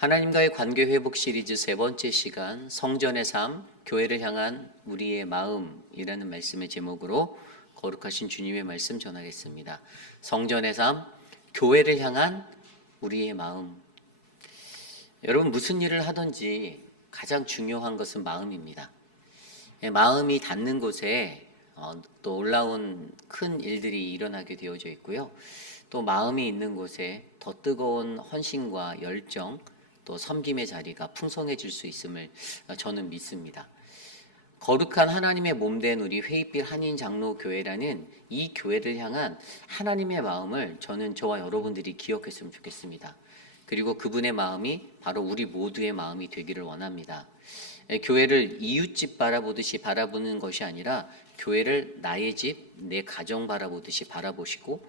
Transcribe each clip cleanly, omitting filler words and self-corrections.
하나님과의 관계 회복 시리즈 세 번째 시간 성전의 삶, 교회를 향한 우리의 마음이라는 말씀의 제목으로 거룩하신 주님의 말씀 전하겠습니다. 성전의 삶, 교회를 향한 우리의 마음. 여러분 무슨 일을 하든지 가장 중요한 것은 마음입니다. 마음이 닿는 곳에 또 올라온 큰 일들이 일어나게 되어져 있고요. 또 마음이 있는 곳에 더 뜨거운 헌신과 열정, 또 섬김의 자리가 풍성해질 수 있음을 저는 믿습니다. 거룩한 하나님의 몸된 우리 회의빛 한인 장로 교회라는 이 교회를 향한 하나님의 마음을 저는 저와 여러분들이 기억했으면 좋겠습니다. 그리고 그분의 마음이 바로 우리 모두의 마음이 되기를 원합니다. 교회를 이웃집 바라보듯이 바라보는 것이 아니라 교회를 나의 집, 내 가정 바라보듯이 바라보시고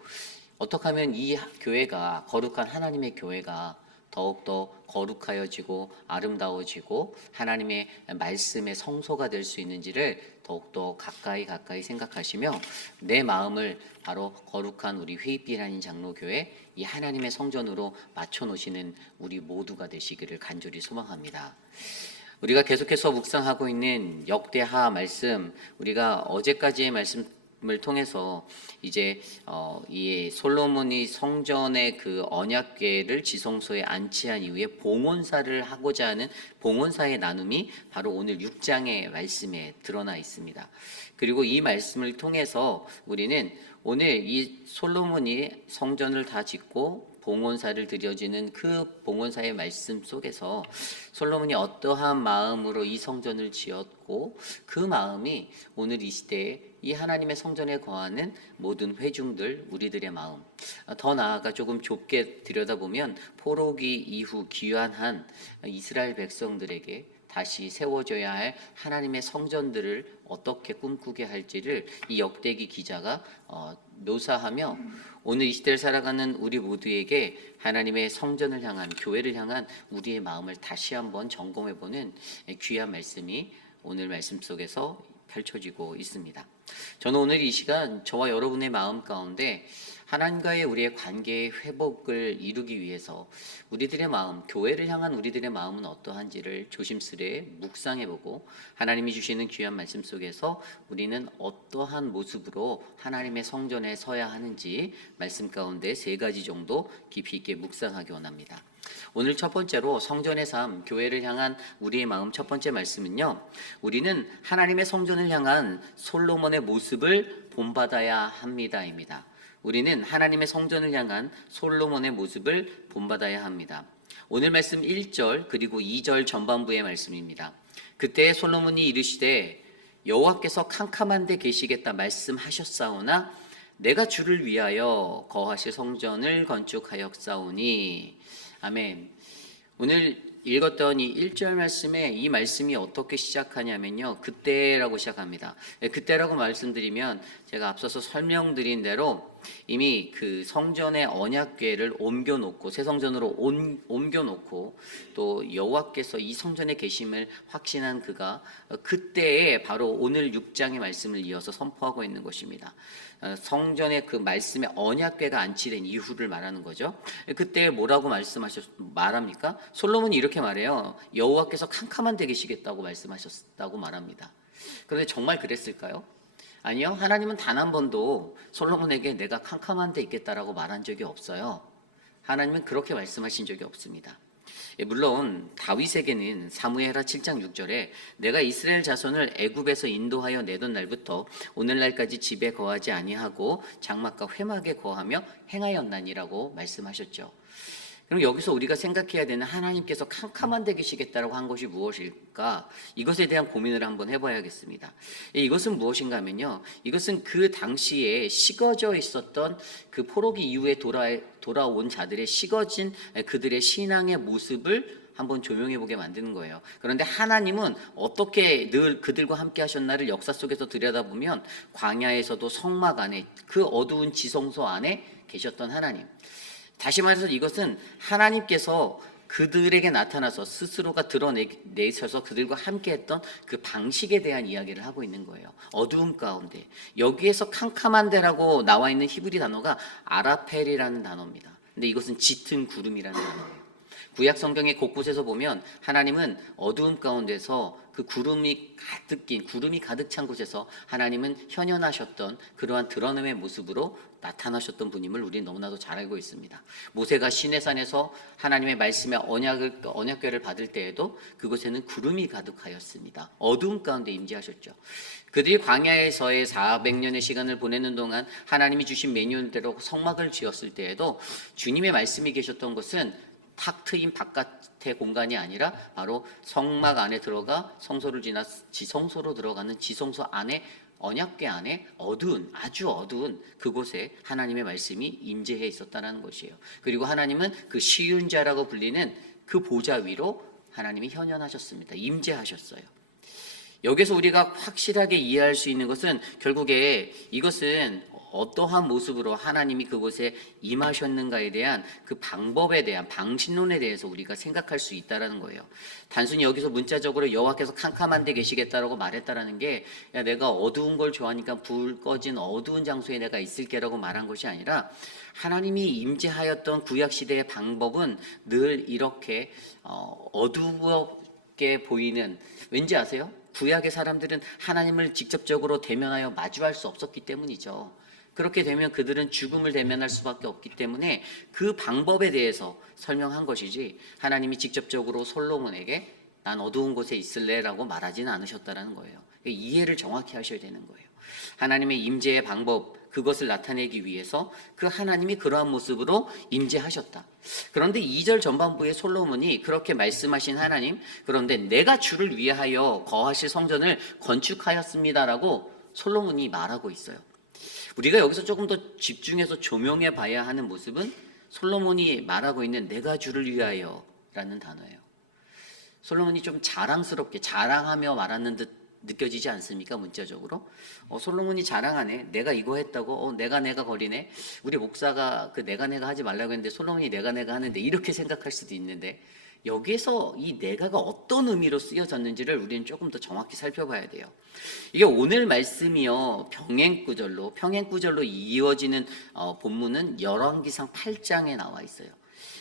어떻게 하면 이 교회가 거룩한 하나님의 교회가 더욱더 거룩하여지고 아름다워지고 하나님의 말씀의 성소가 될 수 있는지를 더욱더 가까이 생각하시며 내 마음을 바로 거룩한 우리 회의빛 한인 장로교회 이 하나님의 성전으로 맞춰 놓으시는 우리 모두가 되시기를 간절히 소망합니다. 우리가 계속해서 묵상하고 있는 역대하 말씀, 우리가 어제까지의 말씀을 통해서 이제 이 솔로몬이 성전의 그 언약궤를 지성소에 안치한 이후에 봉헌사를 하고자 하는 봉헌사의 나눔이 바로 오늘 6장의 말씀에 드러나 있습니다. 그리고 이 말씀을 통해서 우리는 오늘 이 솔로몬이 성전을 다 짓고 봉헌사를 드려지는 그 봉헌사의 말씀 속에서 솔로몬이 어떠한 마음으로 이 성전을 지었고 그 마음이 오늘 이 시대에 이 하나님의 성전에 거하는 모든 회중들, 우리들의 마음, 더 나아가 조금 좁게 들여다보면 포로기 이후 귀환한 이스라엘 백성들에게 다시 세워져야 할 하나님의 성전들을 어떻게 꿈꾸게 할지를 이 역대기 기자가 묘사하며 오늘 이 시대를 살아가는 우리 모두에게 하나님의 성전을 향한, 교회를 향한 우리의 마음을 다시 한번 점검해보는 귀한 말씀이 오늘 말씀 속에서 펼쳐지고 있습니다. 저는 오늘 이 시간 저와 여러분의 마음 가운데 하나님과의 우리의 관계의 회복을 이루기 위해서 우리들의 마음, 교회를 향한 우리들의 마음은 어떠한지를 조심스레 묵상해보고 하나님이 주시는 귀한 말씀 속에서 우리는 어떠한 모습으로 하나님의 성전에 서야 하는지 말씀 가운데 세 가지 정도 깊이 있게 묵상하기 원합니다. 오늘 첫 번째로 성전의 삶, 교회를 향한 우리의 마음 첫 번째 말씀은요, 우리는 하나님의 성전을 향한 솔로몬의 모습을 본받아야 합니다입니다. 우리는 하나님의 성전을 향한 솔로몬의 모습을 본받아야 합니다. 오늘 말씀 1절 그리고 2절 전반부의 말씀입니다. 그때 솔로몬이 이르시되 여호와께서 캄캄한 데 계시겠다 말씀하셨사오나 내가 주를 위하여 거하실 성전을 건축하였사오니. 아멘. 오늘 읽었던 이 1절 말씀에 이 말씀이 어떻게 시작하냐면요, 그때라고 시작합니다. 그때라고 말씀드리면 제가 앞서서 설명드린 대로 이미 그 성전의 언약궤를 옮겨놓고 새 성전으로 옮겨놓고 또 여호와께서 이 성전에 계심을 확신한 그가 그때에 바로 오늘 6장의 말씀을 이어서 선포하고 있는 것입니다. 성전의 그 말씀의 언약궤가 안치된 이후를 말하는 거죠. 그때 뭐라고 말합니까? 솔로몬이 이렇게 말해요. 여호와께서 캄캄한 데 계시겠다고 말씀하셨다고 말합니다. 그런데 정말 그랬을까요? 아니요. 하나님은 단 한 번도 솔로몬에게 내가 캄캄한 데 있겠다라고 말한 적이 없어요. 하나님은 그렇게 말씀하신 적이 없습니다. 물론 다윗에게는 사무엘하 7장 6절에 내가 이스라엘 자손을 애굽에서 인도하여 내던 날부터 오늘날까지 집에 거하지 아니하고 장막과 회막에 거하며 행하였나니라고 말씀하셨죠. 그럼 여기서 우리가 생각해야 되는 하나님께서 캄캄한 데 계시겠다라고 한 것이 무엇일까? 이것에 대한 고민을 한번 해봐야겠습니다. 이것은 무엇인가 하면요, 이것은 그 당시에 식어져 있었던 그 포로기 이후에 돌아온 자들의 식어진 그들의 신앙의 모습을 한번 조명해보게 만드는 거예요. 그런데 하나님은 어떻게 늘 그들과 함께 하셨나를 역사 속에서 들여다보면 광야에서도 성막 안에 그 어두운 지성소 안에 계셨던 하나님, 다시 말해서 이것은 하나님께서 그들에게 나타나서 스스로가 드러내셔서 그들과 함께했던 그 방식에 대한 이야기를 하고 있는 거예요. 어두움 가운데. 여기에서 캄캄한 데라고 나와 있는 히브리 단어가 아라펠이라는 단어입니다. 근데 이것은 짙은 구름이라는 단어예요. 구약 성경의 곳곳에서 보면 하나님은 어두움 가운데서 그 구름이 가득 찬 곳에서 하나님은 현현하셨던 그러한 드러남의 모습으로 나타나셨던 분임을 우리는 너무나도 잘 알고 있습니다. 모세가 시내산에서 하나님의 말씀의 언약궤를 받을 때에도 그곳에는 구름이 가득하였습니다. 어두움 가운데 임재하셨죠. 그들이 광야에서의 400년의 시간을 보내는 동안 하나님이 주신 메뉴대로 성막을 지었을 때에도 주님의 말씀이 계셨던 것은 탁 트인 바깥의 공간이 아니라 바로 성막 안에 들어가 성소를 지나 지성소로 들어가는 지성소 안에 언약궤 안에 아주 어두운 그곳에 하나님의 말씀이 임재해 있었다는 것이에요. 그리고 하나님은 그 시윤자라고 불리는 그 보좌 위로 하나님이 현현하셨습니다. 임재하셨어요. 여기서 우리가 확실하게 이해할 수 있는 것은 결국에 이것은 어떠한 모습으로 하나님이 그곳에 임하셨는가에 대한 그 방법에 대한 방신론에 대해서 우리가 생각할 수 있다는 거예요. 단순히 여기서 문자적으로 여호와께서 캄캄한 데 계시겠다라고 말했다라는 게 야, 내가 어두운 걸 좋아하니까 불 꺼진 어두운 장소에 내가 있을게라고 말한 것이 아니라 하나님이 임재하였던 구약시대의 방법은 늘 이렇게 어두웠게 보이는, 왠지 아세요? 구약의 사람들은 하나님을 직접적으로 대면하여 마주할 수 없었기 때문이죠. 그렇게 되면 그들은 죽음을 대면할 수밖에 없기 때문에 그 방법에 대해서 설명한 것이지 하나님이 직접적으로 솔로몬에게 난 어두운 곳에 있을래라고 말하지는 않으셨다는 거예요. 이해를 정확히 하셔야 되는 거예요. 하나님의 임재의 방법, 그것을 나타내기 위해서 그 하나님이 그러한 모습으로 임재하셨다. 그런데 2절 전반부에 솔로몬이 그렇게 말씀하신 하나님, 그런데 내가 주를 위하여 거하실 성전을 건축하였습니다라고 솔로몬이 말하고 있어요. 우리가 여기서 조금 더 집중해서 조명해 봐야 하는 모습은 솔로몬이 말하고 있는 내가 주를 위하여 라는 단어예요. 솔로몬이 좀 자랑스럽게 자랑하며 말하는 듯 느껴지지 않습니까? 문자적으로. 솔로몬이 자랑하네. 내가 이거 했다고. 내가 거리네. 우리 목사가 그 내가 하지 말라고 했는데 솔로몬이 내가 하는데 이렇게 생각할 수도 있는데 여기에서 이 내가가 어떤 의미로 쓰여졌는지를 우리는 조금 더 정확히 살펴봐야 돼요. 이게 오늘 말씀이요 평행구절로 이어지는 본문은 열왕기상 8장에 나와 있어요.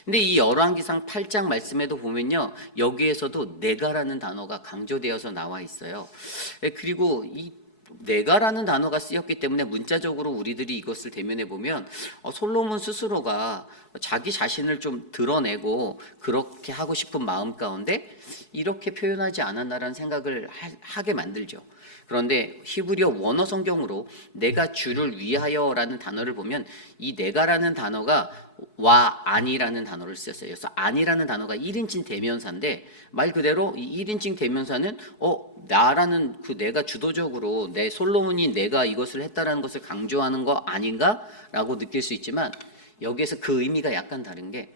근데 이 열왕기상 8장 말씀에도 보면요 여기에서도 내가라는 단어가 강조되어서 나와 있어요. 그리고 이 내가라는 단어가 쓰였기 때문에 문자적으로 우리들이 이것을 대면해 보면 솔로몬 스스로가 자기 자신을 좀 드러내고 그렇게 하고 싶은 마음 가운데 이렇게 표현하지 않았나라는 생각을 하게 만들죠. 그런데 히브리어 원어 성경으로 내가 주를 위하여라는 단어를 보면 이 내가라는 단어가 와 아니라는 단어를 쓰였어요. 그래서 아니라는 단어가 1인칭 대명사인데 말 그대로 이 1인칭 대명사는 나라는 그 내가 주도적으로 내 솔로몬이 내가 이것을 했다라는 것을 강조하는 거 아닌가라고 느낄 수 있지만 여기에서 그 의미가 약간 다른 게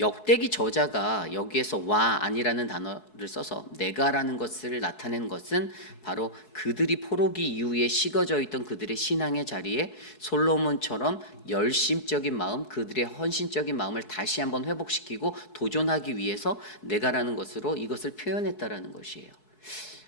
역대기 저자가 여기에서 와 아니라는 단어를 써서 내가라는 것을 나타낸 것은 바로 그들이 포로기 이후에 식어져 있던 그들의 신앙의 자리에 솔로몬처럼 열심적인 마음, 그들의 헌신적인 마음을 다시 한번 회복시키고 도전하기 위해서 내가라는 것으로 이것을 표현했다라는 것이에요.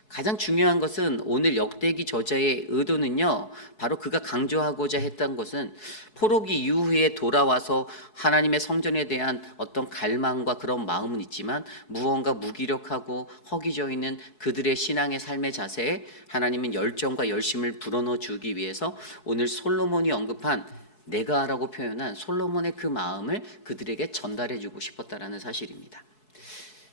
가장 중요한 것은 오늘 역대기 저자의 의도는요 바로 그가 강조하고자 했던 것은 포로기 이후에 돌아와서 하나님의 성전에 대한 어떤 갈망과 그런 마음은 있지만 무언가 무기력하고 허기져 있는 그들의 신앙의 삶의 자세에 하나님은 열정과 열심을 불어넣어 주기 위해서 오늘 솔로몬이 언급한 내가라고 표현한 솔로몬의 그 마음을 그들에게 전달해 주고 싶었다라는 사실입니다.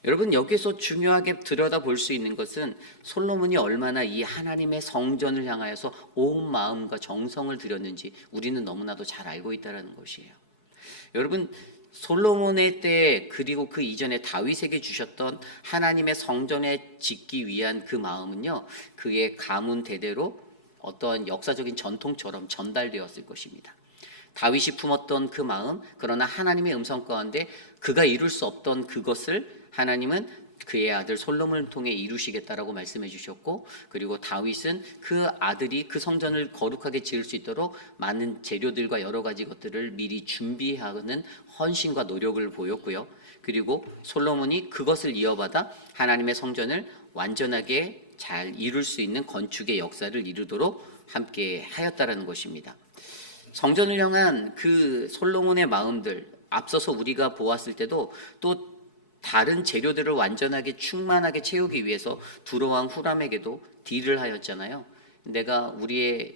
여러분 여기서 중요하게 들여다볼 수 있는 것은 솔로몬이 얼마나 이 하나님의 성전을 향하여서 온 마음과 정성을 들였는지 우리는 너무나도 잘 알고 있다는 것이에요. 여러분 솔로몬의 때 그리고 그 이전에 다윗에게 주셨던 하나님의 성전에 짓기 위한 그 마음은요 그의 가문 대대로 어떠한 역사적인 전통처럼 전달되었을 것입니다. 다윗이 품었던 그 마음, 그러나 하나님의 음성 가운데 그가 이룰 수 없던 그것을 하나님은 그의 아들 솔로몬을 통해 이루시겠다라고 말씀해 주셨고, 그리고 다윗은 그 아들이 그 성전을 거룩하게 지을 수 있도록 많은 재료들과 여러 가지 것들을 미리 준비하는 헌신과 노력을 보였고요. 그리고 솔로몬이 그것을 이어받아 하나님의 성전을 완전하게 잘 이룰 수 있는 건축의 역사를 이루도록 함께 하였다라는 것입니다. 성전을 향한 그 솔로몬의 마음들, 앞서서 우리가 보았을 때도 또 다른 재료들을 완전하게 충만하게 채우기 위해서 두로왕 후람에게도 딜을 하였잖아요. 내가 우리의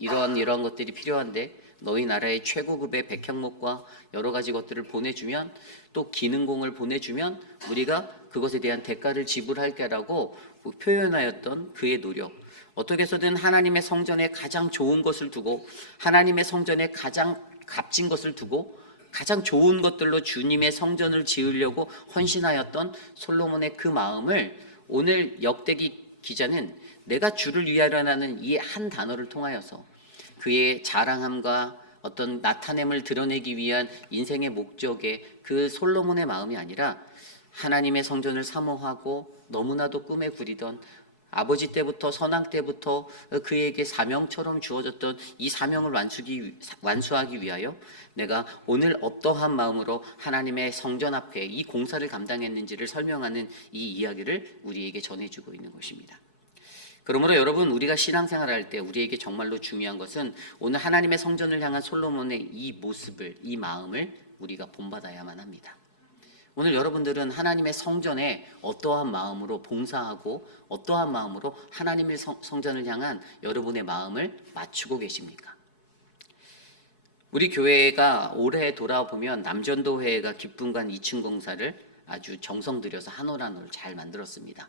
이러한 것들이 필요한데 너희 나라의 최고급의 백향목과 여러 가지 것들을 보내주면, 또 기능공을 보내주면 우리가 그것에 대한 대가를 지불할게라고 표현하였던 그의 노력. 어떻게 해서든 하나님의 성전에 가장 좋은 것을 두고, 하나님의 성전에 가장 값진 것을 두고, 가장 좋은 것들로 주님의 성전을 지으려고 헌신하였던 솔로몬의 그 마음을 오늘 역대기 기자는 내가 주를 위하려는 이 한 단어를 통하여서 그의 자랑함과 어떤 나타냄을 드러내기 위한 인생의 목적의 그 솔로몬의 마음이 아니라, 하나님의 성전을 사모하고 너무나도 꿈에 그리던, 아버지 때부터 선왕 때부터 그에게 사명처럼 주어졌던 이 사명을 완수하기 위하여 내가 오늘 어떠한 마음으로 하나님의 성전 앞에 이 공사를 감당했는지를 설명하는 이 이야기를 우리에게 전해주고 있는 것입니다. 그러므로 여러분, 우리가 신앙생활을 할 때 우리에게 정말로 중요한 것은 오늘 하나님의 성전을 향한 솔로몬의 이 모습을, 이 마음을 우리가 본받아야만 합니다. 오늘 여러분들은 하나님의 성전에 어떠한 마음으로 봉사하고 어떠한 마음으로 하나님의 성전을 향한 여러분의 마음을 맞추고 계십니까? 우리 교회가 올해 돌아보면 남전도회가 기쁨관 2층 공사를 아주 정성 들여서 한 올 한 올 잘 만들었습니다.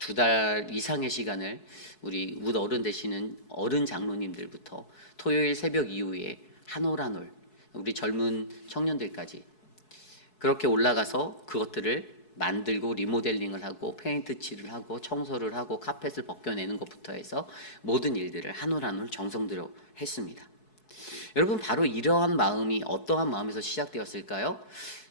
2달 이상의 시간을 우리 우 어른 되시는 어른 장로님들부터 토요일 새벽 이후에 한 올 한 올 우리 젊은 청년들까지 그렇게 올라가서 그것들을 만들고 리모델링을 하고 페인트 칠을 하고 청소를 하고 카펫을 벗겨내는 것부터 해서 모든 일들을 한 올 한 올 정성 들여 했습니다. 여러분, 바로 이러한 마음이 어떠한 마음에서 시작되었을까요?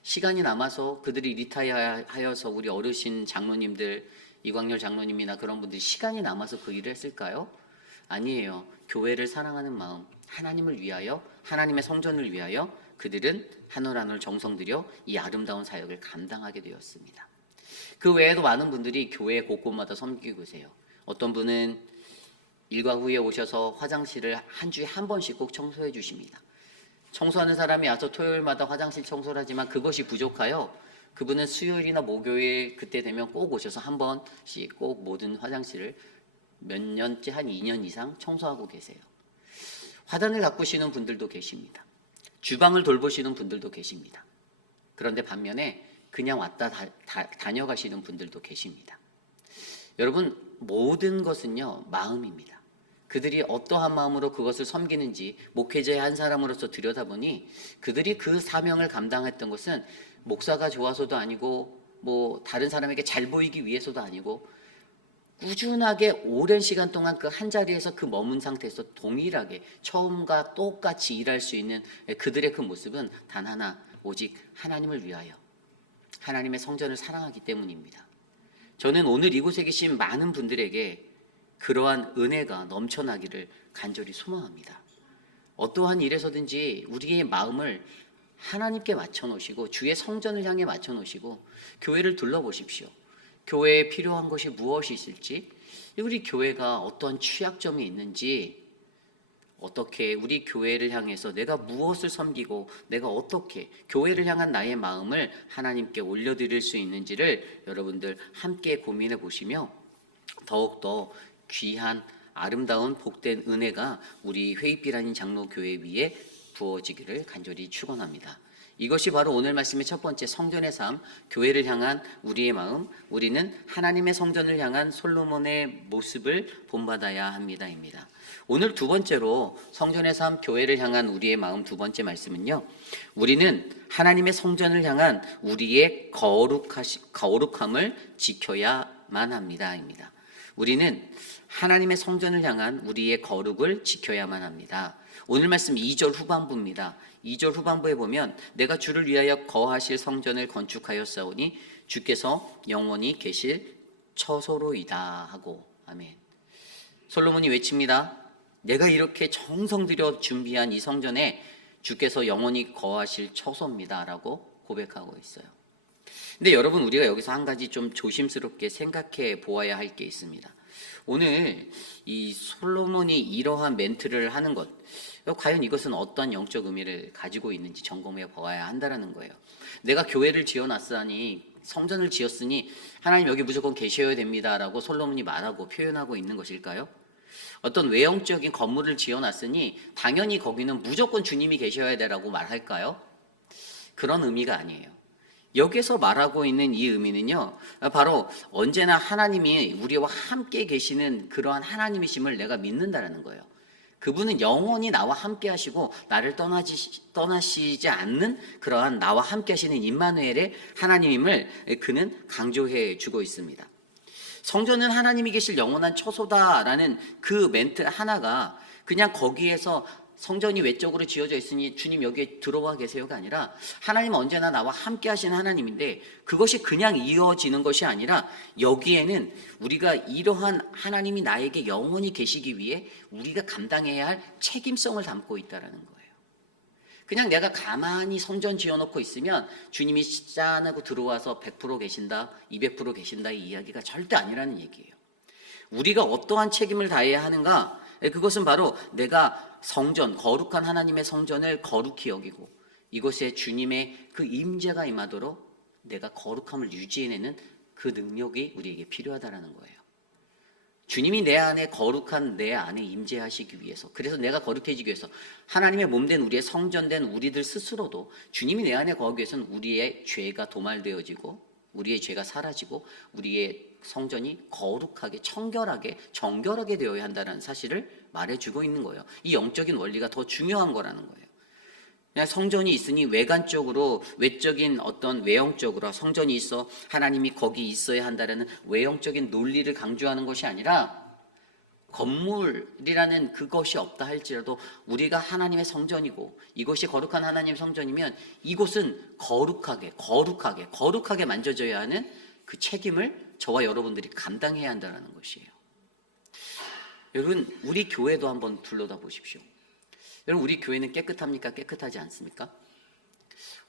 시간이 남아서 그들이 리타이어하여서 우리 어르신 장로님들, 이광열 장로님이나 그런 분들이 시간이 남아서 그 일을 했을까요? 아니에요. 교회를 사랑하는 마음, 하나님을 위하여, 하나님의 성전을 위하여 그들은 한 올 한 올 정성 들여 이 아름다운 사역을 감당하게 되었습니다. 그 외에도 많은 분들이 교회 곳곳마다 섬기고 계세요. 어떤 분은 일과 후에 오셔서 화장실을 한 주에 한 번씩 꼭 청소해 주십니다. 청소하는 사람이 와서 토요일마다 화장실 청소를 하지만 그것이 부족하여 그분은 수요일이나 목요일 그때 되면 꼭 오셔서 한 번씩 꼭 모든 화장실을 몇 년째, 한 2년 이상 청소하고 계세요. 화단을 가꾸시는 분들도 계십니다. 주방을 돌보시는 분들도 계십니다. 그런데 반면에 그냥 왔다 다녀가시는 분들도 계십니다. 여러분, 모든 것은요, 마음입니다. 그들이 어떠한 마음으로 그것을 섬기는지 목회자의 한 사람으로서 들여다보니 그들이 그 사명을 감당했던 것은 목사가 좋아서도 아니고 뭐 다른 사람에게 잘 보이기 위해서도 아니고 꾸준하게 오랜 시간 동안 그 한 자리에서 그 머문 상태에서 동일하게 처음과 똑같이 일할 수 있는 그들의 그 모습은 단 하나, 오직 하나님을 위하여 하나님의 성전을 사랑하기 때문입니다. 저는 오늘 이곳에 계신 많은 분들에게 그러한 은혜가 넘쳐나기를 간절히 소망합니다. 어떠한 일에서든지 우리의 마음을 하나님께 맞춰 놓으시고 주의 성전을 향해 맞춰 놓으시고 교회를 둘러보십시오. 교회에 필요한 것이 무엇이 있을지, 우리 교회가 어떠한 취약점이 있는지, 어떻게 우리 교회를 향해서 내가 무엇을 섬기고 내가 어떻게 교회를 향한 나의 마음을 하나님께 올려드릴 수 있는지를 여러분들 함께 고민해 보시며 더욱더 귀한 아름다운 복된 은혜가 우리 회입길 아닌 장로교회 위에 부어지기를 간절히 축원합니다. 이것이 바로 오늘 말씀의 첫 번째 성전의 삶, 교회를 향한 우리의 마음, 우리는 하나님의 성전을 향한 솔로몬의 모습을 본받아야 합니다입니다. 오늘 두 번째로 성전의 삶, 교회를 향한 우리의 마음 두 번째 말씀은요, 우리는 하나님의 성전을 향한 우리의 거룩함을 지켜야만 합니다입니다. 우리는 하나님의 성전을 향한 우리의 거룩을 지켜야만 합니다. 오늘 말씀 2절 후반부입니다. 2절 후반부에 보면 내가 주를 위하여 거하실 성전을 건축하였사오니 주께서 영원히 계실 처소로이다 하고, 아멘. 솔로몬이 외칩니다. 내가 이렇게 정성 들여 준비한 이 성전에 주께서 영원히 거하실 처소입니다 라고 고백하고 있어요. 근데 여러분, 우리가 여기서 한 가지 좀 조심스럽게 생각해 보아야 할 게 있습니다. 오늘 이 솔로몬이 이러한 멘트를 하는 것, 과연 이것은 어떤 영적 의미를 가지고 있는지 점검해 보아야 한다는 거예요. 내가 교회를 지어놨으니, 성전을 지었으니 하나님 여기 무조건 계셔야 됩니다라고 솔로몬이 말하고 표현하고 있는 것일까요? 어떤 외형적인 건물을 지어놨으니 당연히 거기는 무조건 주님이 계셔야 되라고 말할까요? 그런 의미가 아니에요. 여기서 말하고 있는 이 의미는요, 바로 언제나 하나님이 우리와 함께 계시는 그러한 하나님이심을 내가 믿는다라는 거예요. 그분은 영원히 나와 함께 하시고 나를 떠나시지 않는 그러한 나와 함께 하시는 임마누엘의 하나님임을 그는 강조해 주고 있습니다. 성전은 하나님이 계실 영원한 처소다라는 그 멘트 하나가 그냥 거기에서 성전이 외적으로 지어져 있으니 주님 여기에 들어와 계세요가 아니라 하나님은 언제나 나와 함께 하시는 하나님인데, 그것이 그냥 이어지는 것이 아니라 여기에는 우리가 이러한 하나님이 나에게 영원히 계시기 위해 우리가 감당해야 할 책임성을 담고 있다는 거예요. 그냥 내가 가만히 성전 지어놓고 있으면 주님이 짠하고 들어와서 100% 계신다, 200% 계신다 이 이야기가 절대 아니라는 얘기예요. 우리가 어떠한 책임을 다해야 하는가? 그것은 바로 내가 성전, 거룩한 하나님의 성전을 거룩히 여기고 이곳에 주님의 그 임재가 임하도록 내가 거룩함을 유지해내는 그 능력이 우리에게 필요하다는 거예요. 주님이 내 안에 거룩한 내 안에 임재하시기 위해서, 그래서 내가 거룩해지기 위해서 하나님의 몸된 우리의 성전된 우리들 스스로도 주님이 내 안에 거하기 위해서는 우리의 죄가 도말되어지고 우리의 죄가 사라지고 우리의 성전이 거룩하게 청결하게 정결하게 되어야 한다는 사실을 말해주고 있는 거예요. 이 영적인 원리가 더 중요한 거라는 거예요. 그냥 성전이 있으니 외관적으로 외적인 어떤 외형적으로 성전이 있어 하나님이 거기 있어야 한다는 외형적인 논리를 강조하는 것이 아니라, 건물이라는 그것이 없다 할지라도 우리가 하나님의 성전이고 이것이 거룩한 하나님의 성전이면 이곳은 거룩하게 만져져야 하는 그 책임을 저와 여러분들이 감당해야 한다는 것이에요. 여러분, 우리 교회도 한번 둘러다 보십시오. 여러분, 우리 교회는 깨끗합니까? 깨끗하지 않습니까?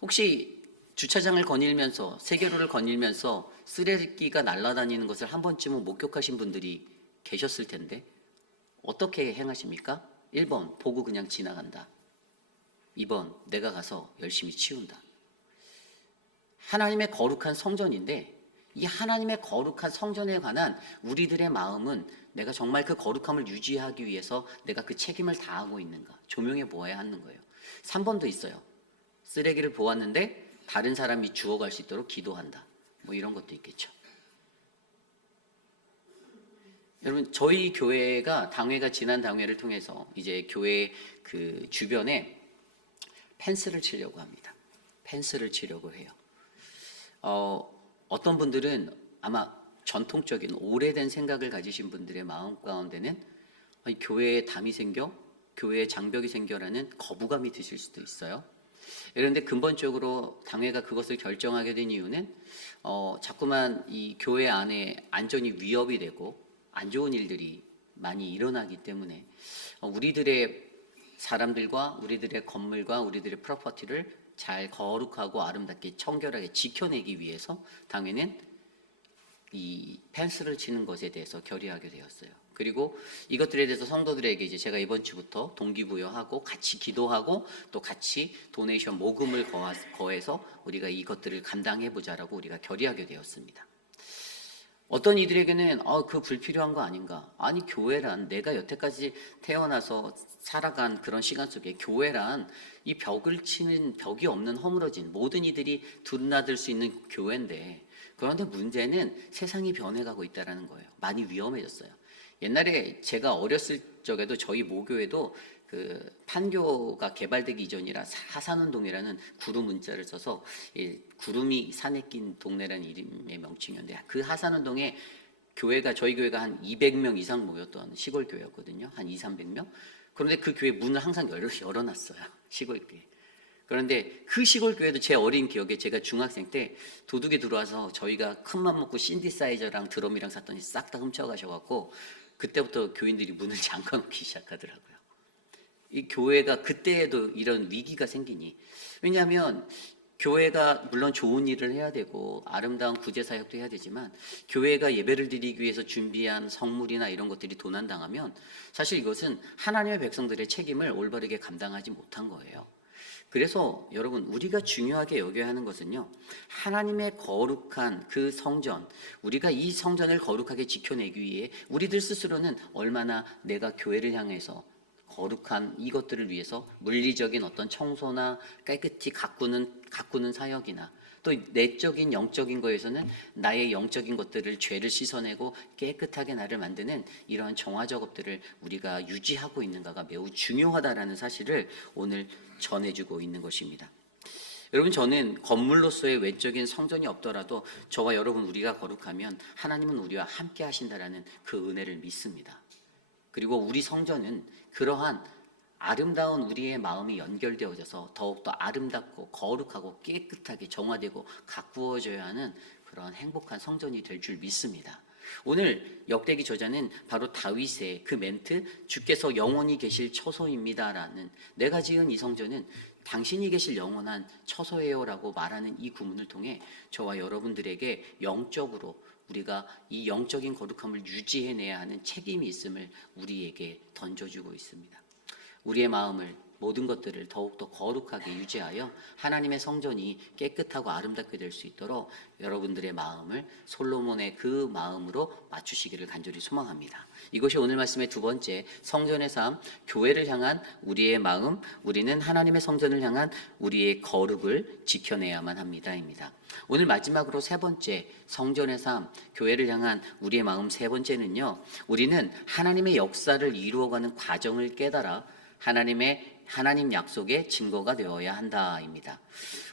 혹시 주차장을 거닐면서, 세계로를 거닐면서 쓰레기가 날아다니는 것을 한 번쯤은 목격하신 분들이 계셨을 텐데 어떻게 행하십니까? 1번, 보고 그냥 지나간다. 2번, 내가 가서 열심히 치운다. 하나님의 거룩한 성전인데 이 하나님의 거룩한 성전에 관한 우리들의 마음은 내가 정말 그 거룩함을 유지하기 위해서 내가 그 책임을 다하고 있는가 조명해 보아야 하는 거예요. 3번도 있어요. 쓰레기를 보았는데 다른 사람이 주워갈 수 있도록 기도한다. 뭐 이런 것도 있겠죠. 여러분, 저희 교회가 당회가 지난 당회를 통해서 이제 교회 그 주변에 펜스를 치려고 합니다. 펜스를 치려고 해요. 어떤 분들은 아마 전통적인 오래된 생각을 가지신 분들의 마음 가운데는 교회에 담이 생겨, 교회에 장벽이 생겨라는 거부감이 드실 수도 있어요. 그런데 근본적으로 당회가 그것을 결정하게 된 이유는 자꾸만 이 교회 안에 안전이 위협이 되고 안 좋은 일들이 많이 일어나기 때문에 우리들의 사람들과 우리들의 건물과 우리들의 프로퍼티를 잘 거룩하고 아름답게 청결하게 지켜내기 위해서 당회는 이 펜스를 치는 것에 대해서 결의하게 되었어요. 그리고 이것들에 대해서 성도들에게 이제 제가 이번 주부터 동기부여하고 같이 기도하고 또 같이 도네이션 모금을 거해서 우리가 이것들을 감당해 보자라고 우리가 결의하게 되었습니다. 어떤 이들에게는 그 불필요한 거 아닌가? 아니, 교회란 내가 여태까지 태어나서 살아간 그런 시간 속에 교회란 이 벽을 치는 벽이 없는 허물어진 모든 이들이 드나들 수 있는 교회인데, 그런데 문제는 세상이 변해가고 있다는 거예요. 많이 위험해졌어요. 옛날에 제가 어렸을 적에도 저희 모교에도 그 판교가 개발되기 이전이라 사산운동이라는 구름 문자를 써서 구름이 산에 낀 동네라는 이름의 명칭이었는데, 그 하산운동에 교회가 저희 교회가 한 200명 이상 모였던 시골 교회였거든요. 한 200~300명. 그런데 그 교회 문을 항상 열어놨어요. 시골 교회. 그런데 그 시골 교회도 제 어린 기억에 제가 중학생 때 도둑이 들어와서 저희가 큰맘 먹고 신디사이저랑 드럼이랑 샀더니 싹 다 훔쳐가셔갖고 그때부터 교인들이 문을 잠가놓기 시작하더라고요. 이 교회가 그때에도 이런 위기가 생기니, 왜냐하면 교회가 물론 좋은 일을 해야 되고 아름다운 구제 사역도 해야 되지만 교회가 예배를 드리기 위해서 준비한 성물이나 이런 것들이 도난당하면 사실 이것은 하나님의 백성들의 책임을 올바르게 감당하지 못한 거예요. 그래서 여러분 우리가 중요하게 여겨야 하는 것은요, 하나님의 거룩한 그 성전, 우리가 이 성전을 거룩하게 지켜내기 위해 우리들 스스로는 얼마나 내가 교회를 향해서 거룩한 이것들을 위해서 물리적인 어떤 청소나 깨끗이 가꾸는 사역이나 또 내적인 영적인 거에서는 나의 영적인 것들을 죄를 씻어내고 깨끗하게 나를 만드는 이러한 정화 작업들을 우리가 유지하고 있는가가 매우 중요하다라는 사실을 오늘 전해주고 있는 것입니다. 여러분, 저는 건물로서의 외적인 성전이 없더라도 저와 여러분 우리가 거룩하면 하나님은 우리와 함께 하신다라는 그 은혜를 믿습니다. 그리고 우리 성전은 그러한 아름다운 우리의 마음이 연결되어져서 더욱더 아름답고 거룩하고 깨끗하게 정화되고 가꾸어져야 하는 그런 행복한 성전이 될 줄 믿습니다. 오늘 역대기 저자는 바로 다윗의 그 멘트, 주께서 영원히 계실 처소입니다라는, 내가 지은 이 성전은 당신이 계실 영원한 처소예요라고 말하는 이 구문을 통해 저와 여러분들에게 영적으로 우리가 이 영적인 거룩함을 유지해내야 하는 책임이 있음을 우리에게 던져주고 있습니다. 우리의 마음을, 모든 것들을 더욱더 거룩하게 유지하여 하나님의 성전이 깨끗하고 아름답게 될 수 있도록 여러분들의 마음을 솔로몬의 그 마음으로 맞추시기를 간절히 소망합니다. 이것이 오늘 말씀의 두 번째, 성전의 삶, 교회를 향한 우리의 마음, 우리는 하나님의 성전을 향한 우리의 거룩을 지켜내야만 합니다입니다. 오늘 마지막으로 세 번째, 성전의 삶, 교회를 향한 우리의 마음 세 번째는요, 우리는 하나님의 역사를 이루어가는 과정을 깨달아 하나님 약속의 증거가 되어야 한다입니다.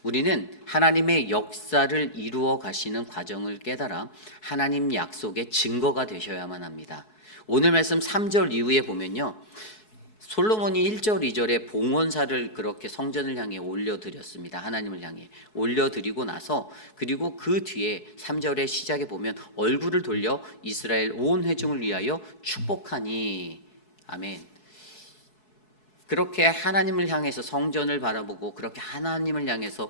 우리는 하나님의 역사를 이루어 가시는 과정을 깨달아 하나님 약속의 증거가 되셔야만 합니다. 오늘 말씀 3절 이후에 보면요, 솔로몬이 1절, 2절에 봉헌사를 그렇게 성전을 향해 올려드렸습니다. 하나님을 향해 올려드리고 나서, 그리고 그 뒤에 3절의 시작에 보면 얼굴을 돌려 이스라엘 온 회중을 위하여 축복하니, 아멘. 그렇게 하나님을 향해서 성전을 바라보고 그렇게 하나님을 향해서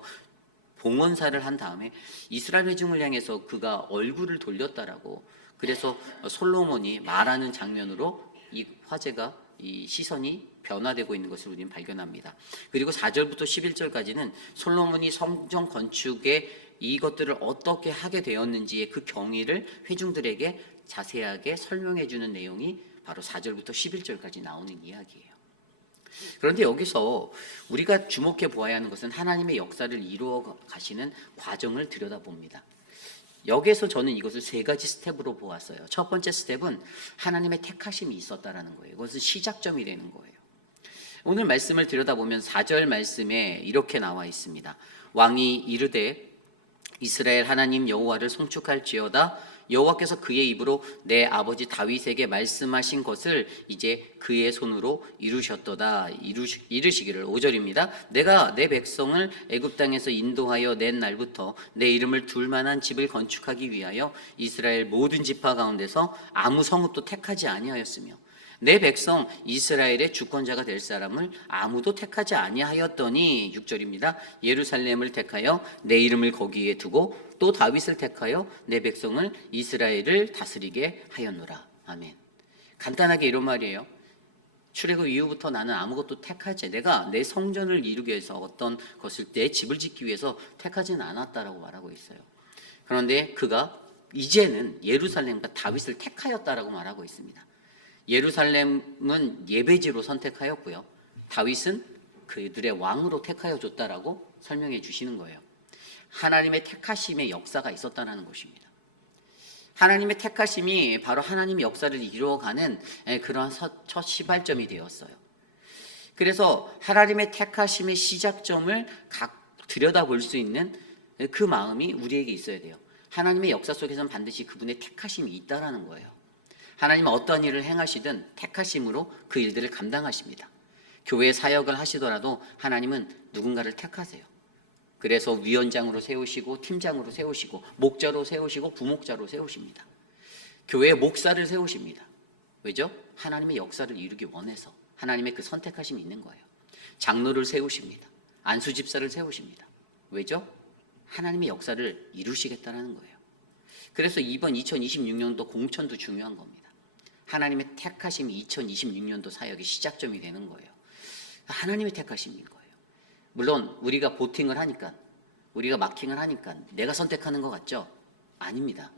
봉헌사를 한 다음에 이스라엘 회중을 향해서 그가 얼굴을 돌렸다라고, 그래서 솔로몬이 말하는 장면으로 이 화제가, 이 시선이 변화되고 있는 것을 우리는 발견합니다. 그리고 4절부터 11절까지는 솔로몬이 성전 건축에 이것들을 어떻게 하게 되었는지의 그 경위를 회중들에게 자세하게 설명해 주는 내용이 바로 4절부터 11절까지 나오는 이야기예요. 그런데 여기서 우리가 주목해 보아야 하는 것은 하나님의 역사를 이루어 가시는 과정을 들여다봅니다. 여기에서 저는 이것을 세 가지 스텝으로 보았어요. 첫 번째 스텝은 하나님의 택하심이 있었다라는 거예요. 그것은 시작점이 되는 거예요. 오늘 말씀을 들여다보면 4절 말씀에 이렇게 나와 있습니다. 왕이 이르되 이스라엘 하나님 여호와를 송축할지어다. 여호와께서 그의 입으로 내 아버지 다윗에게 말씀하신 것을 이제 그의 손으로 이루셨도다. 이르시기를. 5절입니다. 내가 내 백성을 애굽 땅에서 인도하여 낸 날부터 내 이름을 둘 만한 집을 건축하기 위하여 이스라엘 모든 지파 가운데서 아무 성읍도 택하지 아니하였으며 내 백성 이스라엘의 주권자가 될 사람을 아무도 택하지 아니하였더니, 6절입니다. 예루살렘을 택하여 내 이름을 거기에 두고 또 다윗을 택하여 내 백성을 이스라엘을 다스리게 하였노라. 아멘. 간단하게 이런 말이에요. 출애굽 이후부터 나는 아무것도 택하지, 내가 내 성전을 이루기 위해서 어떤 것을, 내 집을 짓기 위해서 택하지는 않았다라고 말하고 있어요. 그런데 그가 이제는 예루살렘과 다윗을 택하였다라고 말하고 있습니다. 예루살렘은 예배지로 선택하였고요, 다윗은 그들의 왕으로 택하여 줬다라고 설명해 주시는 거예요. 하나님의 택하심의 역사가 있었다는 것입니다. 하나님의 택하심이 바로 하나님의 역사를 이루어가는 그러한 첫 시발점이 되었어요. 그래서 하나님의 택하심의 시작점을 들여다볼 수 있는 그 마음이 우리에게 있어야 돼요. 하나님의 역사 속에서는 반드시 그분의 택하심이 있다라는 거예요. 하나님은 어떤 일을 행하시든 택하심으로 그 일들을 감당하십니다. 교회 사역을 하시더라도 하나님은 누군가를 택하세요. 그래서 위원장으로 세우시고 팀장으로 세우시고 목자로 세우시고 부목자로 세우십니다. 교회의 목사를 세우십니다. 왜죠? 하나님의 역사를 이루기 원해서 하나님의 그 선택하심이 있는 거예요. 장로를 세우십니다. 안수집사를 세우십니다. 왜죠? 하나님의 역사를 이루시겠다라는 거예요. 그래서 이번 2026년도 공천도 중요한 겁니다. 하나님의 택하심이 2026년도 사역의 시작점이 되는 거예요. 하나님의 택하심인 거예요. 물론 우리가 보팅을 하니까, 우리가 마킹을 하니까 내가 선택하는 것 같죠? 아닙니다.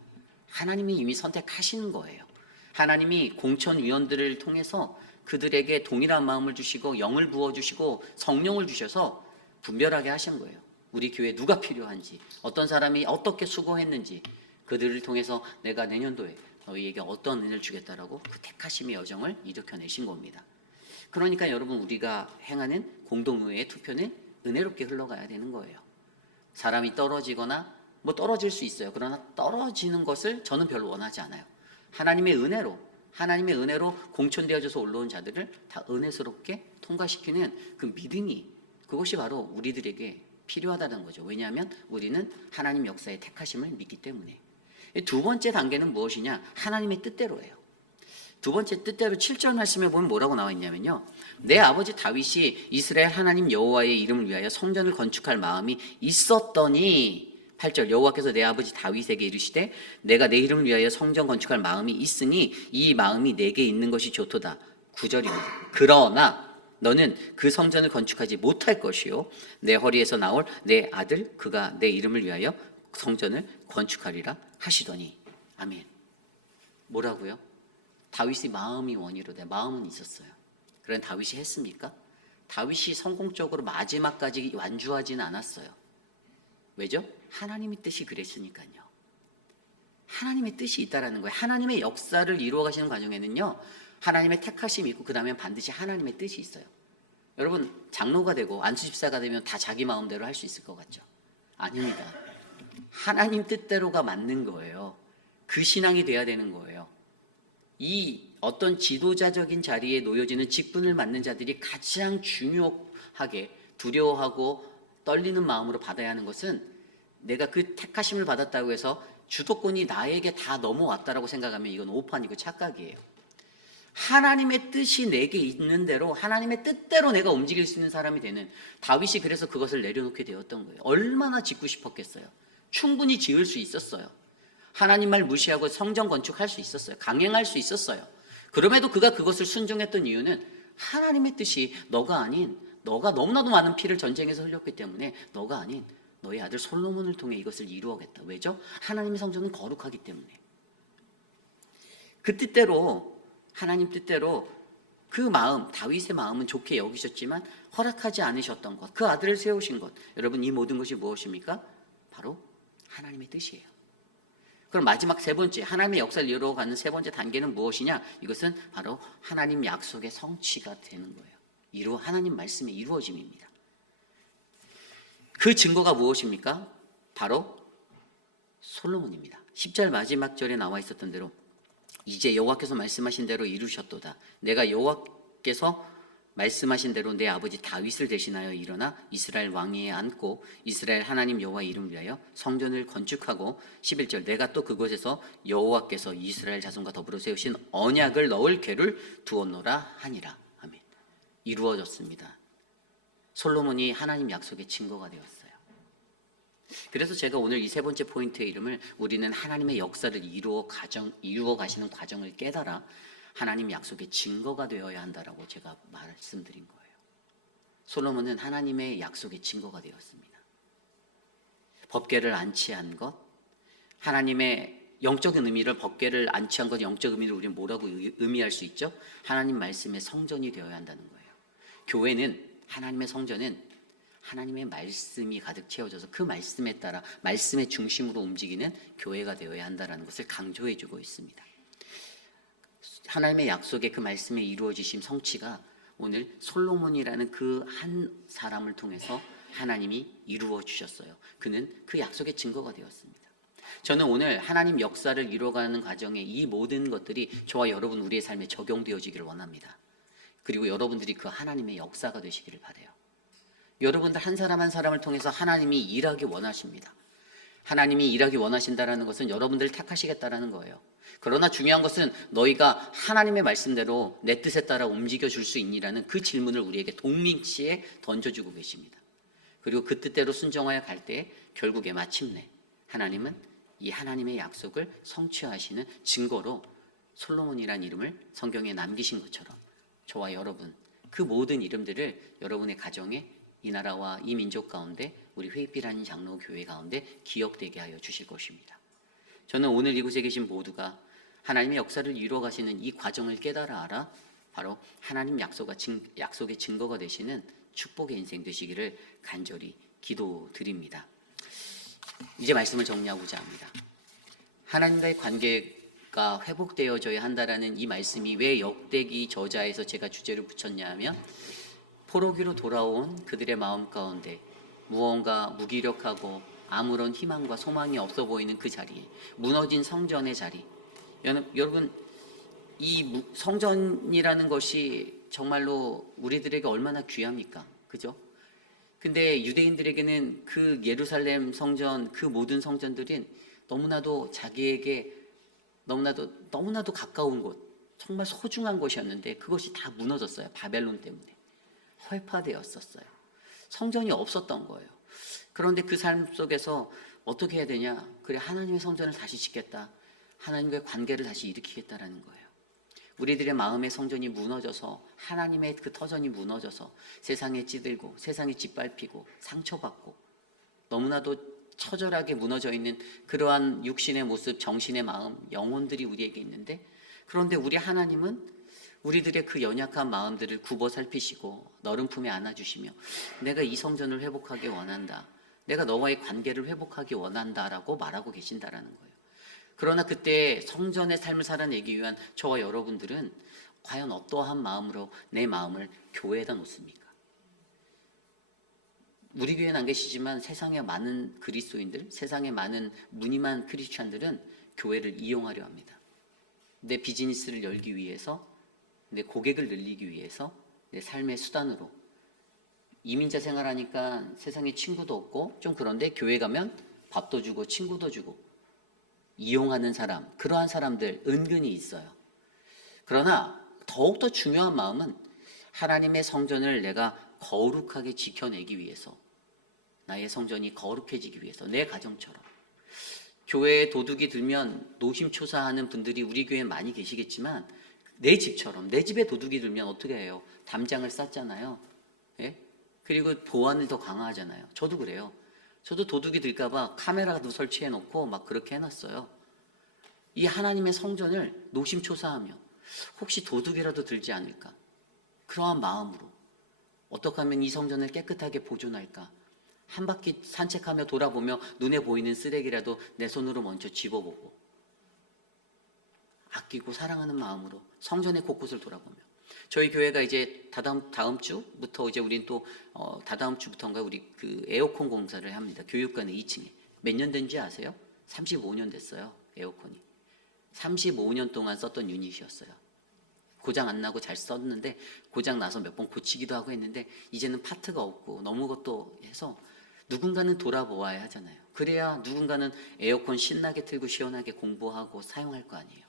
하나님이 이미 선택하시는 거예요. 하나님이 공천위원들을 통해서 그들에게 동일한 마음을 주시고 영을 부어주시고 성령을 주셔서 분별하게 하신 거예요. 우리 교회에 누가 필요한지, 어떤 사람이 어떻게 수고했는지, 그들을 통해서 내가 내년도에 너희에게 어떤 은혜를 주겠다라고 그 택하심의 여정을 일으켜내신 겁니다. 그러니까 여러분, 우리가 행하는 공동의회의 투표는 은혜롭게 흘러가야 되는 거예요. 사람이 떨어지거나 뭐 떨어질 수 있어요. 그러나 떨어지는 것을 저는 별로 원하지 않아요. 하나님의 은혜로 공천되어져서 올라온 자들을 다 은혜스럽게 통과시키는 그 믿음이, 그것이 바로 우리들에게 필요하다는 거죠. 왜냐하면 우리는 하나님 역사의 택하심을 믿기 때문에. 두 번째 단계는 무엇이냐? 하나님의 뜻대로예요. 두 번째 뜻대로 7절 말씀에 보면 뭐라고 나와 있냐면요, 내 아버지 다윗이 이스라엘 하나님 여호와의 이름을 위하여 성전을 건축할 마음이 있었더니, 8절, 여호와께서 내 아버지 다윗에게 이르시되 내가 내 이름을 위하여 성전 건축할 마음이 있으니 이 마음이 내게 있는 것이 좋도다. 9절입니다. 그러나 너는 그 성전을 건축하지 못할 것이요 내 허리에서 나올 내 아들 그가 내 이름을 위하여 성전을 건축하리라 하시더니. 아멘. 뭐라고요? 다윗이 마음이 원이로되, 마음은 있었어요. 그런 다윗이 했습니까? 다윗이 성공적으로 마지막까지 완주하지는 않았어요. 왜죠? 하나님의 뜻이 그랬으니까요. 하나님의 뜻이 있다라는 거예요. 하나님의 역사를 이루어 가시는 과정에는요, 하나님의 택하심이 있고 그 다음에 반드시 하나님의 뜻이 있어요. 여러분, 장로가 되고 안수집사가 되면 다 자기 마음대로 할 수 있을 것 같죠? 아닙니다. 하나님 뜻대로가 맞는 거예요. 그 신앙이 돼야 되는 거예요. 이 어떤 지도자적인 자리에 놓여지는 직분을 맡는 자들이 가장 중요하게 두려워하고 떨리는 마음으로 받아야 하는 것은, 내가 그 택하심을 받았다고 해서 주도권이 나에게 다 넘어왔다라고 생각하면 이건 오판이고 착각이에요. 하나님의 뜻이 내게 있는 대로, 하나님의 뜻대로 내가 움직일 수 있는 사람이 되는, 다윗이 그래서 그것을 내려놓게 되었던 거예요. 얼마나 짓고 싶었겠어요. 충분히 지을 수 있었어요. 하나님 말 무시하고 성전 건축할 수 있었어요. 강행할 수 있었어요. 그럼에도 그가 그것을 순종했던 이유는 하나님의 뜻이 너가 아닌, 너가 너무나도 많은 피를 전쟁에서 흘렸기 때문에 너가 아닌 너의 아들 솔로몬을 통해 이것을 이루어겠다. 왜죠? 하나님의 성전은 거룩하기 때문에. 그 뜻대로, 하나님 뜻대로 그 마음, 다윗의 마음은 좋게 여기셨지만 허락하지 않으셨던 것, 그 아들을 세우신 것, 여러분, 이 모든 것이 무엇입니까? 바로 하나님의 뜻이에요. 그럼 마지막 세 번째, 하나님의 역사를 이루어가는 세 번째 단계는 무엇이냐? 이것은 바로 하나님 약속의 성취가 되는 거예요. 하나님 말씀의 이루어짐입니다. 그 증거가 무엇입니까? 바로 솔로몬입니다. 10절 마지막 절에 나와 있었던 대로 이제 여호와께서 말씀하신 대로 이루셨도다. 내가 여호와께서 말씀하신 대로 내 아버지 다윗을 대신하여 일어나 이스라엘 왕위에 앉고 이스라엘 하나님 여호와의 이름을 위하여 성전을 건축하고, 11절, 내가 또 그곳에서 여호와께서 이스라엘 자손과 더불어 세우신 언약을 넣을 궤를 두었노라 하니라. 아멘. 이루어졌습니다. 솔로몬이 하나님 약속의 증거가 되었어요. 그래서 제가 오늘 이 세 번째 포인트의 이름을, 우리는 하나님의 역사를 이루어 가시는 과정을 깨달아 하나님 약속의 증거가 되어야 한다라고 제가 말씀드린 거예요. 솔로몬은 하나님의 약속의 증거가 되었습니다. 법궤를 안치한 것, 하나님의 영적인 의미를, 법궤를 안치한 것, 영적 의미를 우리는 뭐라고 의미할 수 있죠? 하나님 말씀의 성전이 되어야 한다는 거예요. 교회는, 하나님의 성전은 하나님의 말씀이 가득 채워져서 그 말씀에 따라 말씀의 중심으로 움직이는 교회가 되어야 한다는 것을 강조해 주고 있습니다. 하나님의 약속의 그 말씀의 이루어지심, 성취가 오늘 솔로몬이라는 그 한 사람을 통해서 하나님이 이루어 주셨어요. 그는 그 약속의 증거가 되었습니다. 저는 오늘 하나님 역사를 이루어가는 과정에 이 모든 것들이 저와 여러분, 우리의 삶에 적용되어지기를 원합니다. 그리고 여러분들이 그 하나님의 역사가 되시기를 바라요. 여러분들 한 사람 한 사람을 통해서 하나님이 일하기 원하십니다. 하나님이 일하기 원하신다는 것은 여러분들을 택하시겠다라는 거예요. 그러나 중요한 것은 너희가 하나님의 말씀대로 내 뜻에 따라 움직여 줄 수 있니라는 그 질문을 우리에게 동일시에 던져주고 계십니다. 그리고 그 뜻대로 순종하여 갈 때 결국에 마침내 하나님은 이 하나님의 약속을 성취하시는 증거로 솔로몬이란 이름을 성경에 남기신 것처럼 저와 여러분 그 모든 이름들을 여러분의 가정에 이 나라와 이 민족 가운데 우리 회입비라는 장로교회 가운데 기억되게 하여 주실 것입니다. 저는 오늘 이곳에 계신 모두가 하나님의 역사를 이루어 가시는 이 과정을 깨달아 알아 바로 하나님 약속의 증거가 되시는 축복의 인생 되시기를 간절히 기도드립니다. 이제 말씀을 정리하고자 합니다. 하나님과의 관계가 회복되어져야 한다라는 이 말씀이 왜 역대기 저자에서 제가 주제를 붙였냐 하면 포로기로 돌아온 그들의 마음 가운데 무언가 무기력하고 아무런 희망과 소망이 없어 보이는 그 자리에 무너진 성전의 자리, 여러분 이 성전이라는 것이 정말로 우리들에게 얼마나 귀합니까? 그죠? 근데 유대인들에게는 그 예루살렘 성전, 그 모든 성전들은 너무나도 자기에게 너무나도 가까운 곳, 정말 소중한 곳이었는데 그것이 다 무너졌어요. 바벨론 때문에 헐파되었었어요. 성전이 없었던 거예요. 그런데 그 삶 속에서 어떻게 해야 되냐? 그래, 하나님의 성전을 다시 짓겠다. 하나님과의 관계를 다시 일으키겠다라는 거예요. 우리들의 마음의 성전이 무너져서 하나님의 그 터전이 무너져서 세상에 찌들고 세상에 짓밟히고 상처받고 너무나도 처절하게 무너져 있는 그러한 육신의 모습, 정신의 마음, 영혼들이 우리에게 있는데, 그런데 우리 하나님은 우리들의 그 연약한 마음들을 굽어 살피시고 너른 품에 안아주시며 내가 이 성전을 회복하기 원한다, 내가 너와의 관계를 회복하기 원한다라고 말하고 계신다라는 거예요. 그러나 그때 성전의 삶을 살아내기 위한 저와 여러분들은 과연 어떠한 마음으로 내 마음을 교회에다 놓습니까? 우리 교회는 안 계시지만 세상의 많은 그리스도인들, 세상의 많은 무늬만 크리스찬들은 교회를 이용하려 합니다. 내 비즈니스를 열기 위해서, 내 고객을 늘리기 위해서, 내 삶의 수단으로. 이민자 생활하니까 세상에 친구도 없고 좀 그런데 교회 가면 밥도 주고 친구도 주고 이용하는 사람, 그러한 사람들 은근히 있어요. 그러나 더욱더 중요한 마음은 하나님의 성전을 내가 거룩하게 지켜내기 위해서, 나의 성전이 거룩해지기 위해서, 내 가정처럼. 교회에 도둑이 들면 노심초사하는 분들이 우리 교회에 많이 계시겠지만 내 집처럼, 내 집에 도둑이 들면 어떻게 해요? 담장을 쌓잖아요. 예? 그리고 보안을 더 강화하잖아요. 저도 그래요. 저도 도둑이 들까 봐 카메라도 설치해 놓고 막 그렇게 해놨어요. 이 하나님의 성전을 노심초사하며 혹시 도둑이라도 들지 않을까, 그러한 마음으로 어떻게 하면 이 성전을 깨끗하게 보존할까, 한 바퀴 산책하며 돌아보며 눈에 보이는 쓰레기라도 내 손으로 먼저 집어보고 아끼고 사랑하는 마음으로 성전의 곳곳을 돌아보며. 저희 교회가 이제 다다음 주부터 이제 우린 또 다다음 주부터인가 우리 그 에어컨 공사를 합니다. 교육관의 2층에. 몇 년 된지 아세요? 35년 됐어요. 에어컨이. 35년 동안 썼던 유닛이었어요. 고장 안 나고 잘 썼는데 고장 나서 몇 번 고치기도 하고 했는데 이제는 파트가 없고 너무 것도 해서 누군가는 돌아보아야 하잖아요. 그래야 누군가는 에어컨 신나게 틀고 시원하게 공부하고 사용할 거 아니에요.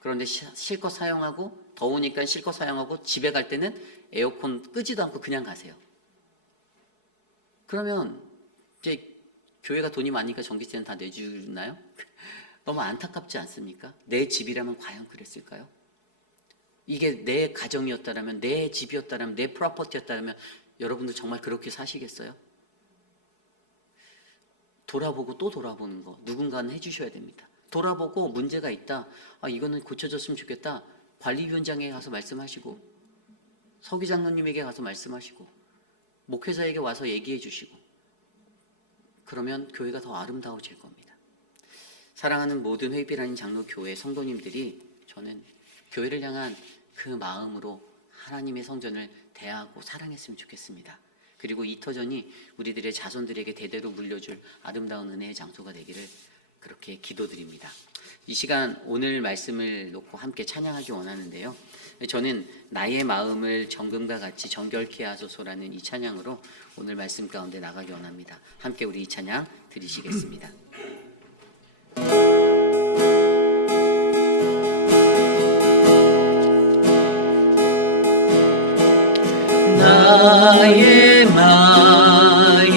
그런데 실컷 사용하고 더우니까 실컷 사용하고 집에 갈 때는 에어컨 끄지도 않고 그냥 가세요. 그러면 이제 교회가 돈이 많으니까 전기세는 다 내주나요? 너무 안타깝지 않습니까? 내 집이라면 과연 그랬을까요? 이게 내 가정이었다라면, 내 집이었다라면, 내 프로퍼티였다라면 여러분들 정말 그렇게 사시겠어요? 돌아보고 또 돌아보는 거 누군가는 해주셔야 됩니다. 돌아보고 문제가 있다, 이거는 고쳐졌으면 좋겠다, 관리위원장에게 가서 말씀하시고, 서기 장로님에게 가서 말씀하시고, 목회자에게 와서 얘기해 주시고, 그러면 교회가 더 아름다워질 겁니다. 사랑하는 모든 회비라는 장로교회 성도님들이 저는 교회를 향한 그 마음으로 하나님의 성전을 대하고 사랑했으면 좋겠습니다. 그리고 이 터전이 우리들의 자손들에게 대대로 물려줄 아름다운 은혜의 장소가 되기를 그렇게 기도드립니다. 이 시간 오늘 말씀을 놓고 함께 찬양하기 원하는데요. 저는 나의 마음을 정금과 같이 정결케 하소서라는 이 찬양으로 오늘 말씀 가운데 나가기 원합니다. 함께 우리 이 찬양 드리시겠습니다. 나의 마음을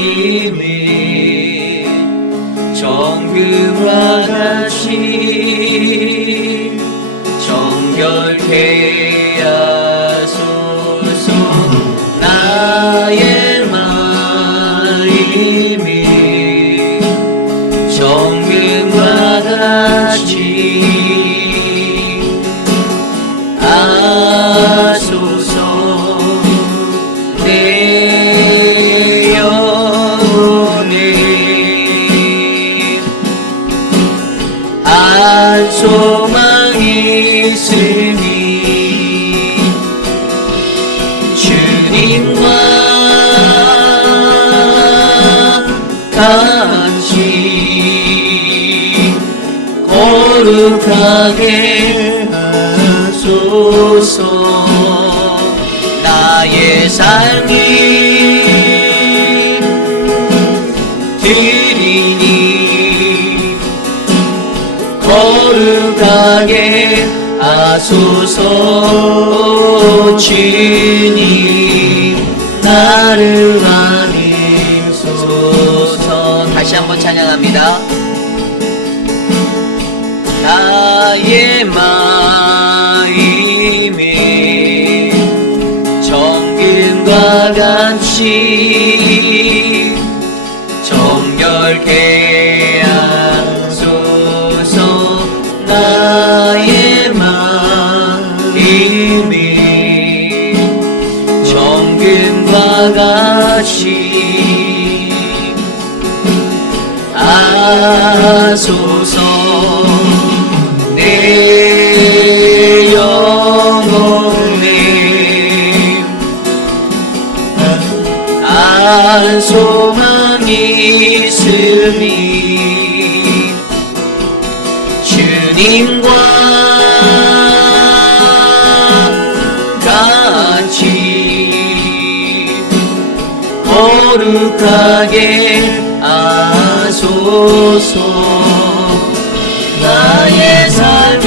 한 소망이 있으니 주님과 같이 거룩하게 하소서. 나의 삶이 드리니 거룩하게 하소서. 주님 나를 아니소서. 다시 한번 찬양합니다. 나의 마음이 정금과 같이 정결케 하소서. 나의 마음이 정금과 같이 하소서. 내 영혼에 한 소망이 있으니 주님과 같이 거룩하게 하소서. 나의 삶이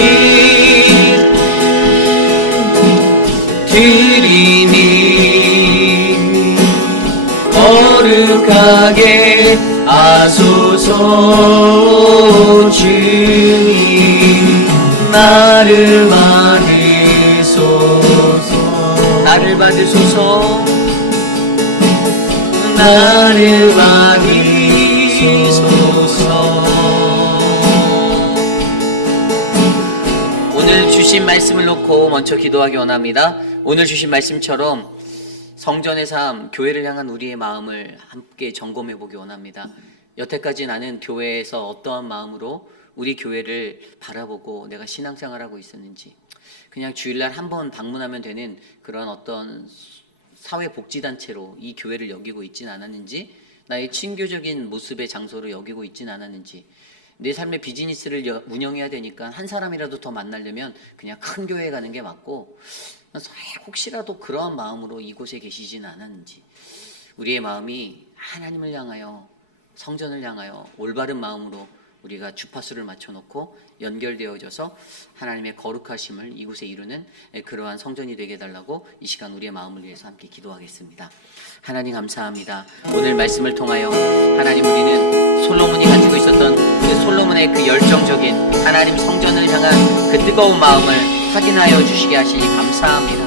드리니 거룩하게 하소서. 주님 나를 받으소서. 나를 받으소서. 나를 받으소서. 오늘 주신 말씀을 놓고 먼저 기도하기 원합니다. 오늘 주신 말씀처럼 성전의 삶, 교회를 향한 우리의 마음을 함께 점검해 보기 원합니다. 여태까지 나는 교회에서 어떠한 마음으로 우리 교회를 바라보고 내가 신앙생활하고 있었는지, 그냥 주일날 한번 방문하면 되는 그런 어떤 사회복지단체로 이 교회를 여기고 있진 않았는지, 나의 친교적인 모습의 장소로 여기고 있진 않았는지, 내 삶의 비즈니스를 운영해야 되니까 한 사람이라도 더 만나려면 그냥 큰 교회에 가는 게 맞고, 혹시라도 그러한 마음으로 이곳에 계시진 않았는지, 우리의 마음이 하나님을 향하여, 성전을 향하여 올바른 마음으로 우리가 주파수를 맞춰놓고 연결되어져서 하나님의 거룩하심을 이곳에 이루는 그러한 성전이 되게 해달라고 이 시간 우리의 마음을 위해서 함께 기도하겠습니다. 하나님 감사합니다. 오늘 말씀을 통하여 하나님, 우리는 솔로몬이 가지고 있었던 그 솔로몬의 그 열정적인 하나님 성전을 향한 그 뜨거운 마음을 확인하여 주시게 하시니 감사합니다.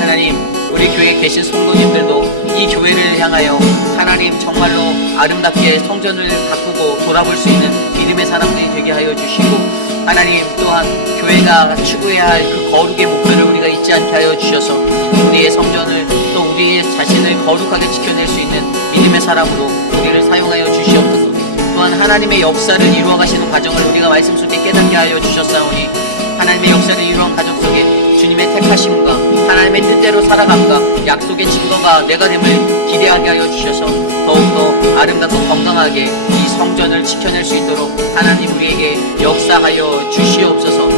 하나님, 우리 교회에 계신 성도님들도 이 교회를 향하여 하나님 정말로 아름답게 성전을 가꾸고 돌아볼 수 있는 믿음의 사람들이 되게 하여 주시고, 하나님 또한 교회가 추구해야 할 그 거룩의 목표를 우리가 잊지 않게 하여 주셔서 우리의 성전을, 또 우리의 자신을 거룩하게 지켜낼 수 있는 믿음의 사람으로 우리를 사용하여 주시옵소서. 또한 하나님의 역사를 이루어 가시는 과정을 우리가 말씀 속에 깨닫게 하여 주셨사오니, 하나님의 역사를 이루어 가정 속에 주님의 택하심과 하나님의 뜻대로 살아감과 약속의 증거가 내가 됨을 기대하게 하여 주셔서 더욱더 아름답고 건강하게 이 성전을 지켜낼 수 있도록 하나님 우리에게 역사하여 주시옵소서.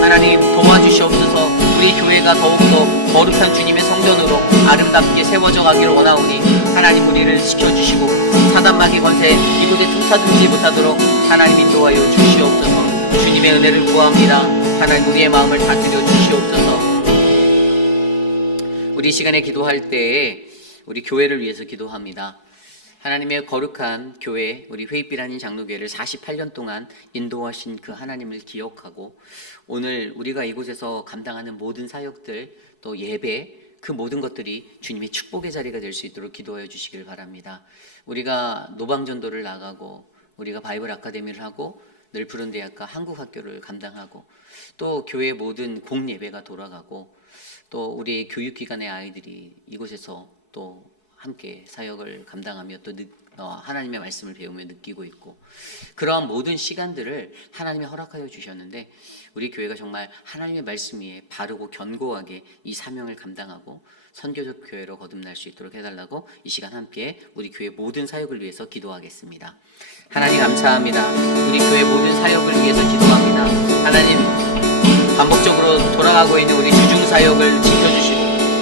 하나님 도와주시옵소서. 우리 교회가 더욱더 거룩한 주님의 성전으로 아름답게 세워져 가기를 원하오니 하나님 우리를 지켜주시고 사단마귀 권세 이곳에 틈타든지 못하도록 하나님 인도하여 주시옵소서. 주님의 은혜를 구합니다. 하나님 우리의 마음을 다스려 주시옵소서. 우리 시간에 기도할 때에 우리 교회를 위해서 기도합니다. 하나님의 거룩한 교회, 우리 회입비라는 장로교회를 48년 동안 인도하신 그 하나님을 기억하고, 오늘 우리가 이곳에서 감당하는 모든 사역들, 또 예배, 그 모든 것들이 주님의 축복의 자리가 될 수 있도록 기도하여 주시길 바랍니다. 우리가 노방전도를 나가고, 우리가 바이블 아카데미를 하고, 늘 푸른 대학과 한국학교를 감당하고, 또 교회 모든 공예배가 돌아가고, 또 우리 교육기관의 아이들이 이곳에서 또 함께 사역을 감당하며 또 하나님의 말씀을 배우며 느끼고 있고, 그러한 모든 시간들을 하나님이 허락하여 주셨는데 우리 교회가 정말 하나님의 말씀 위에 바르고 견고하게 이 사명을 감당하고 선교적 교회로 거듭날 수 있도록 해달라고 이 시간 함께 우리 교회 모든 사역을 위해서 기도하겠습니다. 하나님 감사합니다. 우리 교회 모든 사역을 위해서 기도합니다. 하나님, 반복적으로 돌아가고 있는 우리 주중 사역을 지켜주시고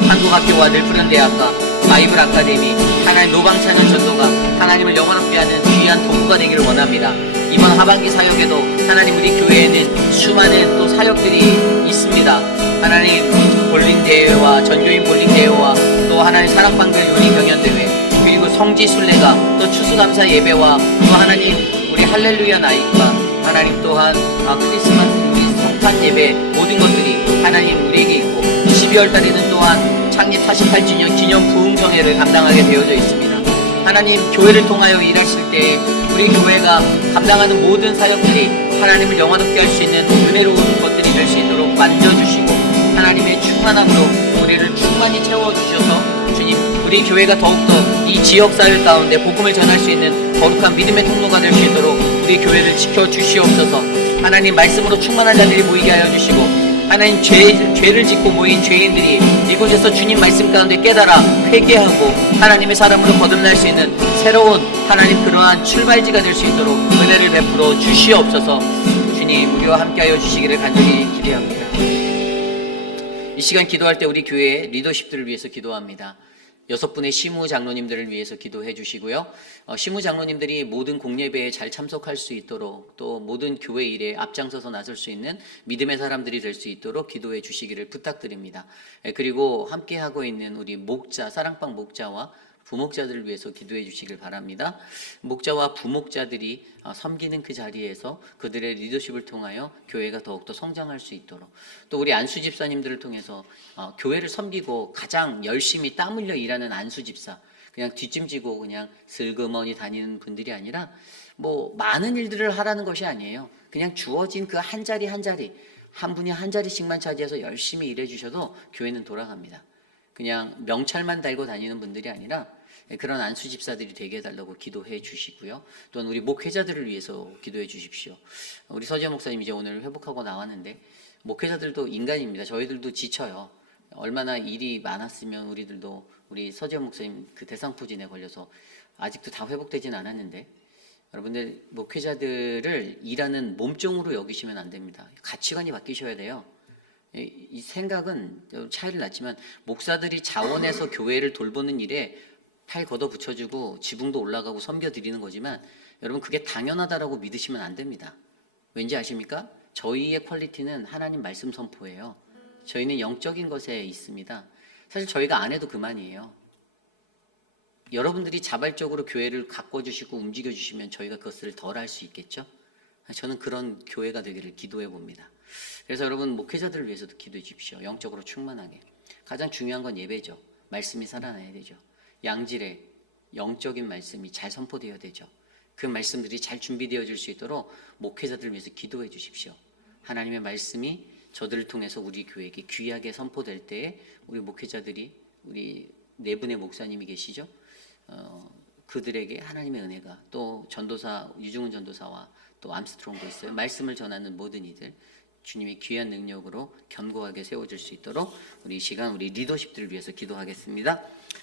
한국학교와 늘푸른대학과 바이블 아카데미, 하나님 노방찬은 전도가 하나님을 영원하게 하는 귀한 도구가 되기를 원합니다. 이번 하반기 사역에도 하나님 우리 교회에는 수많은 또 사역들이 있습니다. 하나님 볼링 대회와 전교인 볼링 대회와 또 하나님 사랑방들 요리 경연 대회, 그리고 성지 순례가, 또 추수감사 예배와 또 하나님 우리 할렐루야 나이트와 하나님 또한 크리스마스 우리 성탄 예배, 모든 것들이 하나님 우리에게 있고 12월 달에는 또한 창립 48주년 기념 부흥성회를 감당하게 되어져 있습니다. 하나님 교회를 통하여 일하실 때 우리 교회가 감당하는 모든 사역들이 하나님을 영화롭게 할 수 있는 은혜로운 것들이 될 수 있도록 만져주시고 하나님의 충만함으로 우리를 충만히 채워주셔서 주님, 우리 교회가 더욱더 이 지역사회 가운데 복음을 전할 수 있는 거룩한 믿음의 통로가 될 수 있도록 우리 교회를 지켜주시옵소서. 하나님 말씀으로 충만한 자들이 모이게 하여 주시고 하나님 죄를 짓고 모인 죄인들이 이곳에서 주님 말씀 가운데 깨달아 회개하고 하나님의 사람으로 거듭날 수 있는 새로운 하나님 그러한 출발지가 될 수 있도록 은혜를 베풀어 주시옵소서. 주님 우리와 함께하여 주시기를 간절히 기대합니다. 이 시간 기도할 때 우리 교회의 리더십들을 위해서 기도합니다. 6분의 시무 장로님들을 위해서 기도해 주시고요. 시무 장로님들이 모든 공예배에 잘 참석할 수 있도록 또 모든 교회 일에 앞장서서 나설 수 있는 믿음의 사람들이 될 수 있도록 기도해 주시기를 부탁드립니다. 그리고 함께하고 있는 우리 목자, 사랑방 목자와 부목자들을 위해서 기도해 주시길 바랍니다. 목자와 부목자들이 섬기는 그 자리에서 그들의 리더십을 통하여 교회가 더욱더 성장할 수 있도록, 또 우리 안수 집사님들을 통해서 교회를 섬기고 가장 열심히 땀 흘려 일하는 안수 집사, 그냥 뒷짐지고 그냥 슬그머니 다니는 분들이 아니라 뭐 많은 일들을 하라는 것이 아니에요. 그냥 주어진 그 한 자리 한 자리, 한 분이 한 자리씩만 차지해서 열심히 일해 주셔도 교회는 돌아갑니다. 그냥 명찰만 달고 다니는 분들이 아니라 그런 안수 집사들이 되게 해달라고 기도해 주시고요. 또한 우리 목회자들을 위해서 기도해 주십시오. 우리 서지현 목사님 이제 오늘 회복하고 나왔는데 목회자들도 인간입니다. 저희들도 지쳐요. 얼마나 일이 많았으면 우리들도, 우리 서지현 목사님 그 대상포진에 걸려서 아직도 다 회복되진 않았는데, 여러분들 목회자들을 일하는 몸종으로 여기시면 안 됩니다. 가치관이 바뀌셔야 돼요. 이 생각은 차이를 났지만 목사들이 자원해서 교회를 돌보는 일에 팔 걷어 붙여주고 지붕도 올라가고 섬겨드리는 거지만 여러분 그게 당연하다라고 믿으시면 안 됩니다. 왠지 아십니까? 저희의 퀄리티는 하나님 말씀 선포예요. 저희는 영적인 것에 있습니다. 사실 저희가 안 해도 그만이에요. 여러분들이 자발적으로 교회를 가꿔주시고 움직여주시면 저희가 그것을 덜 할 수 있겠죠? 저는 그런 교회가 되기를 기도해 봅니다. 그래서 여러분 목회자들을 위해서도 기도해 주십시오. 영적으로 충만하게. 가장 중요한 건 예배죠. 말씀이 살아나야 되죠. 양질의 영적인 말씀이 잘 선포되어야 되죠. 그 말씀들이 잘 준비되어질 수 있도록 목회자들을 위해서 기도해 주십시오. 하나님의 말씀이 저들을 통해서 우리 교회에게 귀하게 선포될 때에 우리 목회자들이, 우리 네 분의 목사님이 계시죠. 그들에게 하나님의 은혜가, 또 전도사 유중훈 전도사와 또 암스트롱도 있어요. 말씀을 전하는 모든 이들 주님의 귀한 능력으로 견고하게 세워질 수 있도록 우리 이 시간 우리 리더십들을 위해서 기도하겠습니다.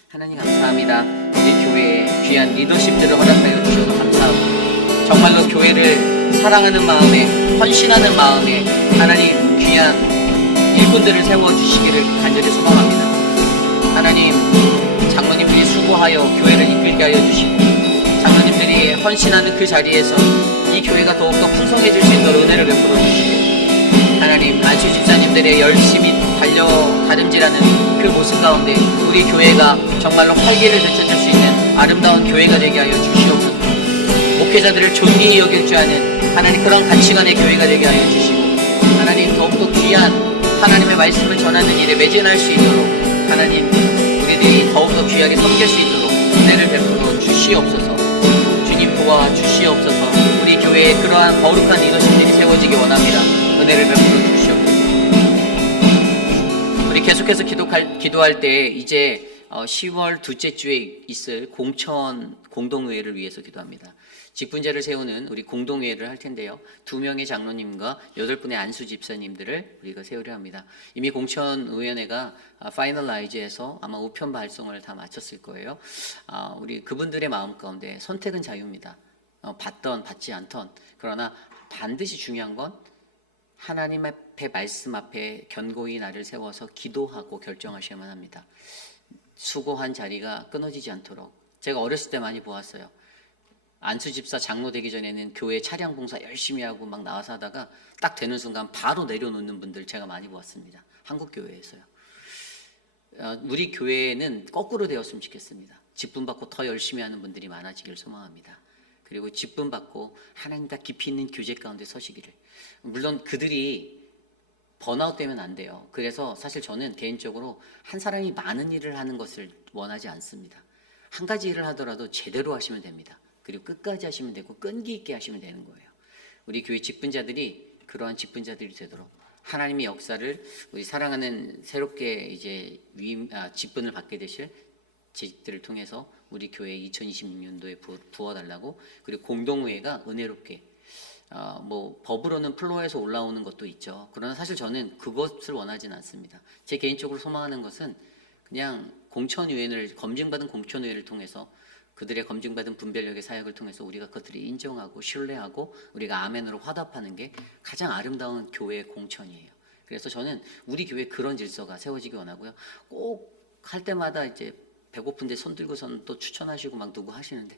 하나님 감사합니다. 우리 교회에 귀한 리더십들을 허락하여 주셔서 감사하고 정말로 교회를 사랑하는 마음에, 헌신하는 마음에 하나님 귀한 일꾼들을 세워주시기를 간절히 소망합니다. 하나님 장로님들이 수고하여 교회를 이끌게 하여 주시고 장로님들이 헌신하는 그 자리에서 이 교회가 더욱더 풍성해질 수 있도록 은혜를 베풀어 주시고 하나님 안수 집사님들의 열심히 달려 다름질하는 그 모습 가운데 우리 교회가 정말로 활기를 되찾을 수 있는 아름다운 교회가 되게 하여 주시옵소서. 목회자들을 존귀히 여길 줄 아는 하나님 그런 가치관의 교회가 되게 하여 주시고 하나님 더욱더 귀한 하나님의 말씀을 전하는 일에 매진할 수 있도록 하나님 우리들이 더욱더 귀하게 섬길 수 있도록 은혜를 베풀어 주시옵소서. 주님 도와 주시옵소서. 우리 교회에 그러한 거룩한 리더십들이 세워지기 원합니다. 은혜를 베풀어 주시옵소서. 우리 계속해서 기도할 때 이제 10월 둘째 주에 있을 공천 공동회의를 위해서 기도합니다. 직분자를 세우는 우리 공동회의를 할 텐데요. 2명의 장로님과 8분의 안수 집사님들을 우리가 세우려 합니다. 이미 공천의원회가 파이널라이즈해서 아마 우편 발송을 다 마쳤을 거예요. 우리 그분들의 마음 가운데 선택은 자유입니다. 받던 받지 않던, 그러나 반드시 중요한 건 하나님 앞에 말씀 앞에 견고히 나를 세워서 기도하고 결정하셔야만 합니다. 수고한 자리가 끊어지지 않도록. 제가 어렸을 때 많이 보았어요. 안수 집사 장로 되기 전에는 교회 차량 봉사 열심히 하고 막 나와서 하다가 딱 되는 순간 바로 내려놓는 분들 제가 많이 보았습니다. 한국 교회에서요. 우리 교회는 거꾸로 되었으면 좋겠습니다. 직분 받고 더 열심히 하는 분들이 많아지길 소망합니다. 그리고 직분 받고 하나님과 깊이 있는 교제 가운데 서시기를. 물론 그들이 번아웃 되면 안 돼요. 그래서 사실 저는 개인적으로 한 사람이 많은 일을 하는 것을 원하지 않습니다. 한 가지 일을 하더라도 제대로 하시면 됩니다. 그리고 끝까지 하시면 되고 끈기 있게 하시면 되는 거예요. 우리 교회 직분자들이 그러한 직분자들이 되도록 하나님의 역사를 우리 사랑하는 새롭게 이제 직분을 받게 되실 직들을 통해서 우리 교회 2026년도에 부어달라고. 그리고 공동회의가 은혜롭게 법으로는 플로에서 올라오는 것도 있죠. 그러나 사실 저는 그것을 원하지는 않습니다. 제 개인적으로 소망하는 것은 그냥 공천위원회를 검증받은 공천위원회를 통해서 그들의 검증받은 분별력의 사역을 통해서 우리가 그것들을 인정하고 신뢰하고 우리가 아멘으로 화답하는 게 가장 아름다운 교회의 공천이에요. 그래서 저는 우리 교회에 그런 질서가 세워지기 원하고요. 꼭 할 때마다 이제 배고픈데 손 들고서는 또 추천하시고 막 누구 하시는데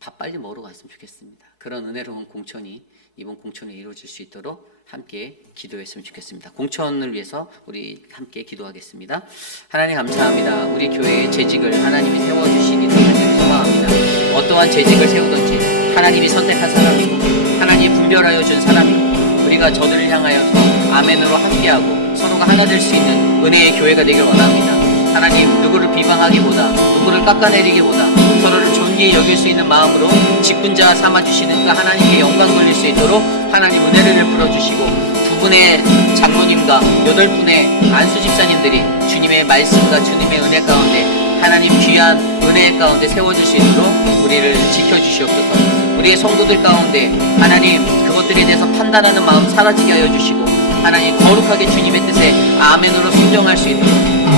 밥 빨리 먹으러 갔으면 좋겠습니다. 그런 은혜로운 공천이 이번 공천에 이루어질 수 있도록 함께 기도했으면 좋겠습니다. 공천을 위해서 우리 함께 기도하겠습니다. 하나님 감사합니다. 우리 교회의 재직을 하나님이 세워주시기를 간절히 소망합니다. 어떠한 재직을 세우든지 하나님이 선택한 사람이고 하나님이 분별하여 준 사람이고 우리가 저들을 향하여서 아멘으로 함께하고 서로가 하나 될 수 있는 은혜의 교회가 되길 원합니다. 하나님, 누구를 비방하기보다 누구를 깎아내리기보다 서로를 존귀히 여길 수 있는 마음으로 직분자 삼아주시는 그 하나님께 영광 돌릴 수 있도록 하나님 은혜를 베풀어주시고 2분의 장로님과 8분의 안수 집사님들이 주님의 말씀과 주님의 은혜 가운데 하나님 귀한 은혜 가운데 세워줄 수 있도록 우리를 지켜주시옵소서. 우리의 성도들 가운데 하나님 그것들에 대해서 판단하는 마음 사라지게 하여 주시고 하나님 거룩하게 주님의 뜻에 아멘으로 순종할 수 있도록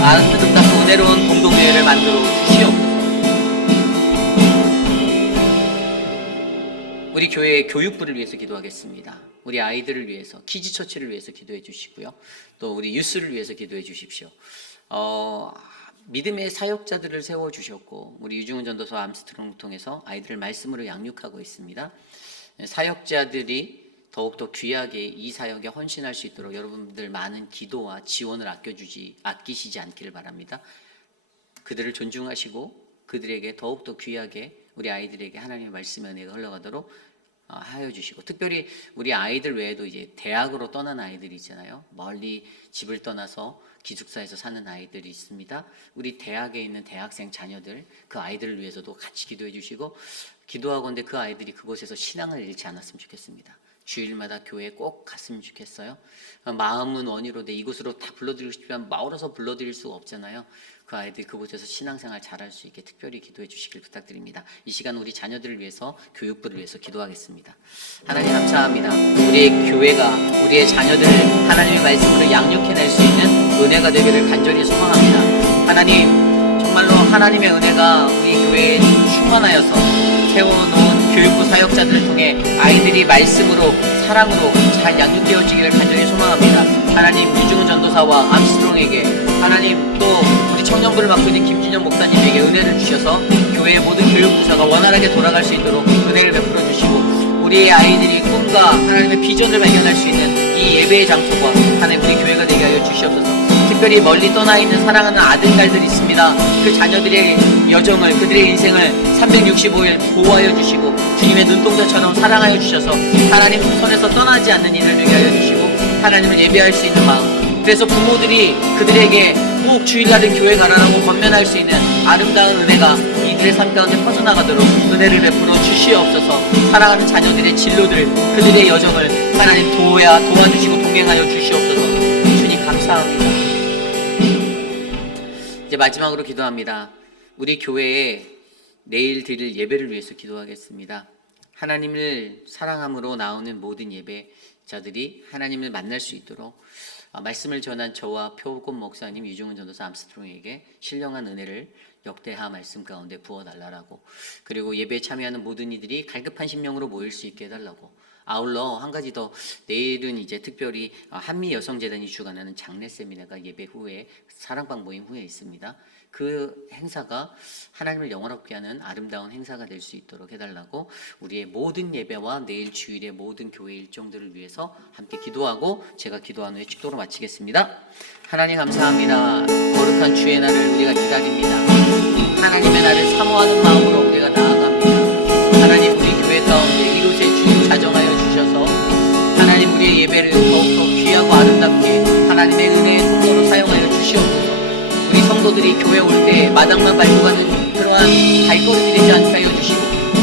아름답고 은혜로운 공동회를 만들어 주시옵소서. 우리 교회의 교육부를 위해서 기도하겠습니다. 우리 아이들을 위해서, 키즈처치를 위해서 기도해 주시고요. 또 우리 유스를 위해서 기도해 주십시오. 믿음의 사역자들을 세워주셨고 우리 유중훈 전도사 암스트롱을 통해서 아이들을 말씀으로 양육하고 있습니다. 사역자들이 더욱더 귀하게 이 사역에 헌신할 수 있도록 여러분들 많은 기도와 지원을 아끼시지 않기를 바랍니다. 그들을 존중하시고 그들에게 더욱더 귀하게 우리 아이들에게 하나님의 말씀의 은혜가 흘러가도록 하여 주시고, 특별히 우리 아이들 외에도 이제 대학으로 떠난 아이들이 있잖아요. 멀리 집을 떠나서 기숙사에서 사는 아이들이 있습니다. 우리 대학에 있는 대학생 자녀들, 그 아이들을 위해서도 같이 기도해 주시고, 기도하건대 그 아이들이 그곳에서 신앙을 잃지 않았으면 좋겠습니다. 주일마다 교회에 꼭 갔으면 좋겠어요. 마음은 원이로되 이곳으로 다 불러드리고 싶지만 마을에서 불러드릴 수가 없잖아요. 그 아이들이 그곳에서 신앙생활 잘할 수 있게 특별히 기도해 주시길 부탁드립니다. 이 시간 우리 자녀들을 위해서, 교육부를 위해서 기도하겠습니다. 하나님 감사합니다. 우리의 교회가 우리의 자녀들을 하나님의 말씀으로 양육해낼 수 있는 은혜가 되기를 간절히 소망합니다. 하나님, 정말로 하나님의 은혜가 우리 교회에 충만하여서 세워놓은 교육부 사역자들을 통해 아이들이 말씀으로 사랑으로 잘 양육되어지기를 간절히 소망합니다. 하나님, 유중훈 전도사와 암스트롱에게, 하나님 또 우리 청년부를 맡고 있는 김준영 목사님에게 은혜를 주셔서 교회의 모든 교육부서가 원활하게 돌아갈 수 있도록 은혜를 베풀어 주시고, 우리의 아이들이 꿈과 하나님의 비전을 발견할 수 있는 이 예배의 장소가 하나님 우리 교회가 되게 하여 주시옵소서. 특별히 멀리 떠나 있는 사랑하는 아들딸들이 있습니다. 그 자녀들의 여정을, 그들의 인생을 365일 보호하여 주시고 주님의 눈동자처럼 사랑하여 주셔서 하나님 손에서 떠나지 않는 일을 되게 하여 주시고 하나님을 예배할 수 있는 마음, 그래서 부모들이 그들에게 꼭 주일날은 교회 가라라고 권면할 수 있는 아름다운 은혜가 이들의 삶 가운데 퍼져나가도록 은혜를 베풀어 주시옵소서. 사랑하는 자녀들의 진로들, 그들의 여정을 하나님 도와주시고 동행하여 주시옵소서. 주님 감사합니다. 이제 마지막으로 기도합니다. 우리 교회에 내일 드릴 예배를 위해서 기도하겠습니다. 하나님을 사랑함으로 나오는 모든 예배자들이 하나님을 만날 수 있도록 말씀을 전한 저와 표곤 목사님, 유중훈 전도사 암스트롱에게 신령한 은혜를 역대하 말씀 가운데 부어달라고, 그리고 예배에 참여하는 모든 이들이 갈급한 심령으로 모일 수 있게 해달라고, 아울러 한 가지 더, 내일은 이제 특별히 한미 여성재단이 주관하는 장례 세미나가 예배 후에 사랑방 모임 후에 있습니다. 그 행사가 하나님을 영원롭게 하는 아름다운 행사가 될 수 있도록 해달라고, 우리의 모든 예배와 내일 주일의 모든 교회 일정들을 위해서 함께 기도하고 제가 기도한 후에 축도로 마치겠습니다. 하나님 감사합니다. 거룩한 주의 날을 우리가 기다립니다. 하나님의 날을 사모하는 마음으로 우리가 나아갑니다. 하나님, 우리 교회 가운데 이곳에 주님 자정하여 주셔서 하나님 우리의 예배를 더욱더 귀하고 아름답게 하나님의 은혜의 통로로 사용하여 주시옵소서. 우리 성도들이 교회 올 때 마당만 밟고 가는 그러한 발걸음이 되지 않게 하여 주시고,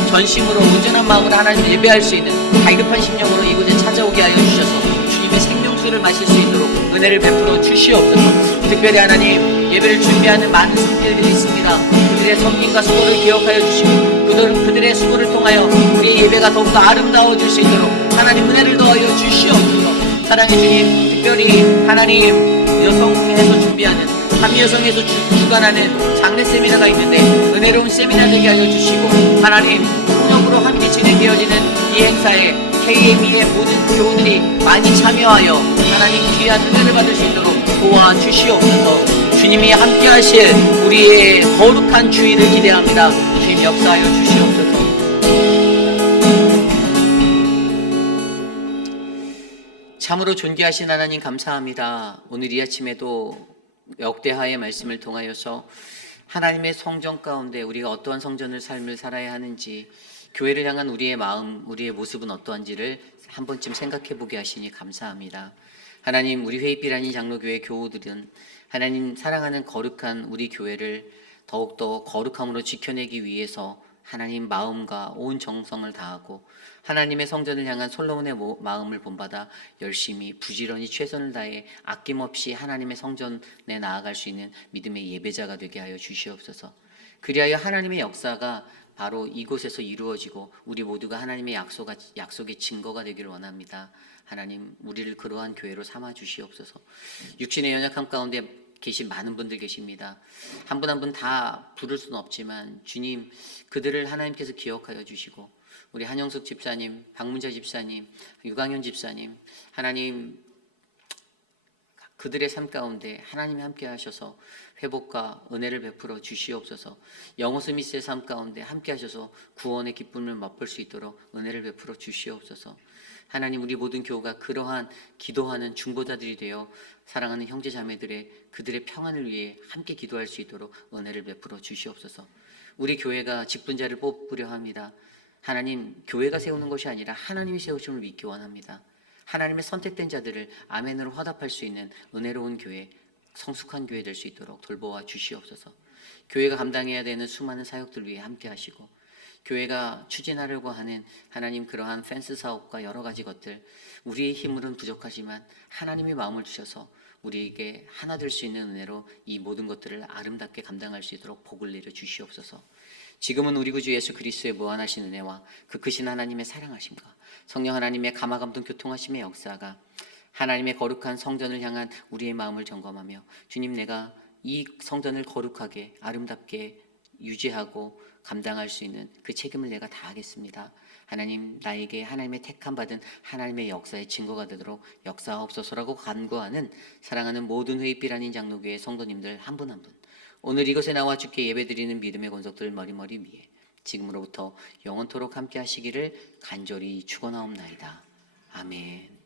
전심으로 온전한 마음으로 하나님을 예배할 수 있는 갈급한 심령으로 이곳에 찾아오게 하여 주셔서 주님의 생명수를 마실 수 있도록 은혜를 베풀어 주시옵소서. 특별히 하나님, 예배를 준비하는 많은 성도들이 있습니다. 그들의 섬김과 수고를 기억하여 주시고 그들의 수고를 통하여 우리의 예배가 더욱더 아름다워질 수 있도록 하나님 은혜를 더하여 주시옵소서. 사랑의 주님, 특별히 하나님 여성에서 준비하는 한미여성에서 주관하는 장례 세미나가 있는데 은혜로운 세미나 되게 하여 주시고, 하나님 통역으로 함께 진행되어지는 이 행사에 KME의 모든 교우들이 많이 참여하여 하나님 귀한 은혜를 받을 수 있도록 도와주시옵소서. 주님이 함께 하실 우리의 거룩한 주일을 기대합니다. 주님 역사하여 주시옵소서. 참으로 존귀하신 하나님 감사합니다. 오늘 이 아침에도 역대하의 말씀을 통하여서 하나님의 성전 가운데 우리가 어떠한 성전을 삶을 살아야 하는지, 교회를 향한 우리의 마음, 우리의 모습은 어떠한지를 한 번쯤 생각해 보게 하시니 감사합니다. 하나님, 우리 회의비라니 장로교회 교우들은 하나님 사랑하는 거룩한 우리 교회를 더욱더 거룩함으로 지켜내기 위해서 하나님 마음과 온 정성을 다하고 하나님의 성전을 향한 솔로몬의 마음을 본받아 열심히 부지런히 최선을 다해 아낌없이 하나님의 성전에 나아갈 수 있는 믿음의 예배자가 되게 하여 주시옵소서. 그리하여 하나님의 역사가 바로 이곳에서 이루어지고 우리 모두가 하나님의 약속의 증거가 되기를 원합니다. 하나님, 우리를 그러한 교회로 삼아 주시옵소서. 육신의 연약함 가운데 계신 많은 분들 계십니다. 한 분 한 분 다 부를 수는 없지만 주님, 그들을 하나님께서 기억하여 주시고, 우리 한영숙 집사님, 박문자 집사님, 유강현 집사님, 하나님 그들의 삶 가운데 하나님이 함께 하셔서 회복과 은혜를 베풀어 주시옵소서. 영호 스미스의 삶 가운데 함께 하셔서 구원의 기쁨을 맛볼 수 있도록 은혜를 베풀어 주시옵소서. 하나님, 우리 모든 교우가 그러한 기도하는 중보자들이 되어 사랑하는 형제 자매들의 그들의 평안을 위해 함께 기도할 수 있도록 은혜를 베풀어 주시옵소서. 우리 교회가 직분자를 뽑으려 합니다. 하나님, 교회가 세우는 것이 아니라 하나님이 세우심을 믿기 원합니다. 하나님의 선택된 자들을 아멘으로 화답할 수 있는 은혜로운 교회, 성숙한 교회 될 수 있도록 돌보아 주시옵소서. 교회가 감당해야 되는 수많은 사역들 위해 함께 하시고, 교회가 추진하려고 하는 하나님 그러한 펜스 사업과 여러 가지 것들, 우리의 힘으로는 부족하지만 하나님의 마음을 주셔서 우리에게 하나 될 수 있는 은혜로 이 모든 것들을 아름답게 감당할 수 있도록 복을 내려 주시옵소서. 지금은 우리 구주 예수 그리스도의 무한하신 은혜와 그 크신 하나님의 사랑하심과 성령 하나님의 감화감동 교통하심의 역사가 하나님의 거룩한 성전을 향한 우리의 마음을 점검하며, 주님, 내가 이 성전을 거룩하게 아름답게 유지하고 감당할 수 있는 그 책임을 내가 다하겠습니다. 하나님, 나에게 하나님의 택함 받은 하나님의 역사의 증거가 되도록 역사하옵소서라고 간구하는 사랑하는 모든 회의빛 아닌 장로교회 성도님들 한 분 한 분, 오늘 이곳에 나와 주께 예배드리는 믿음의 권속들 머리머리 위에 지금으로부터 영원토록 함께 하시기를 간절히 축원하옵나이다. 아멘.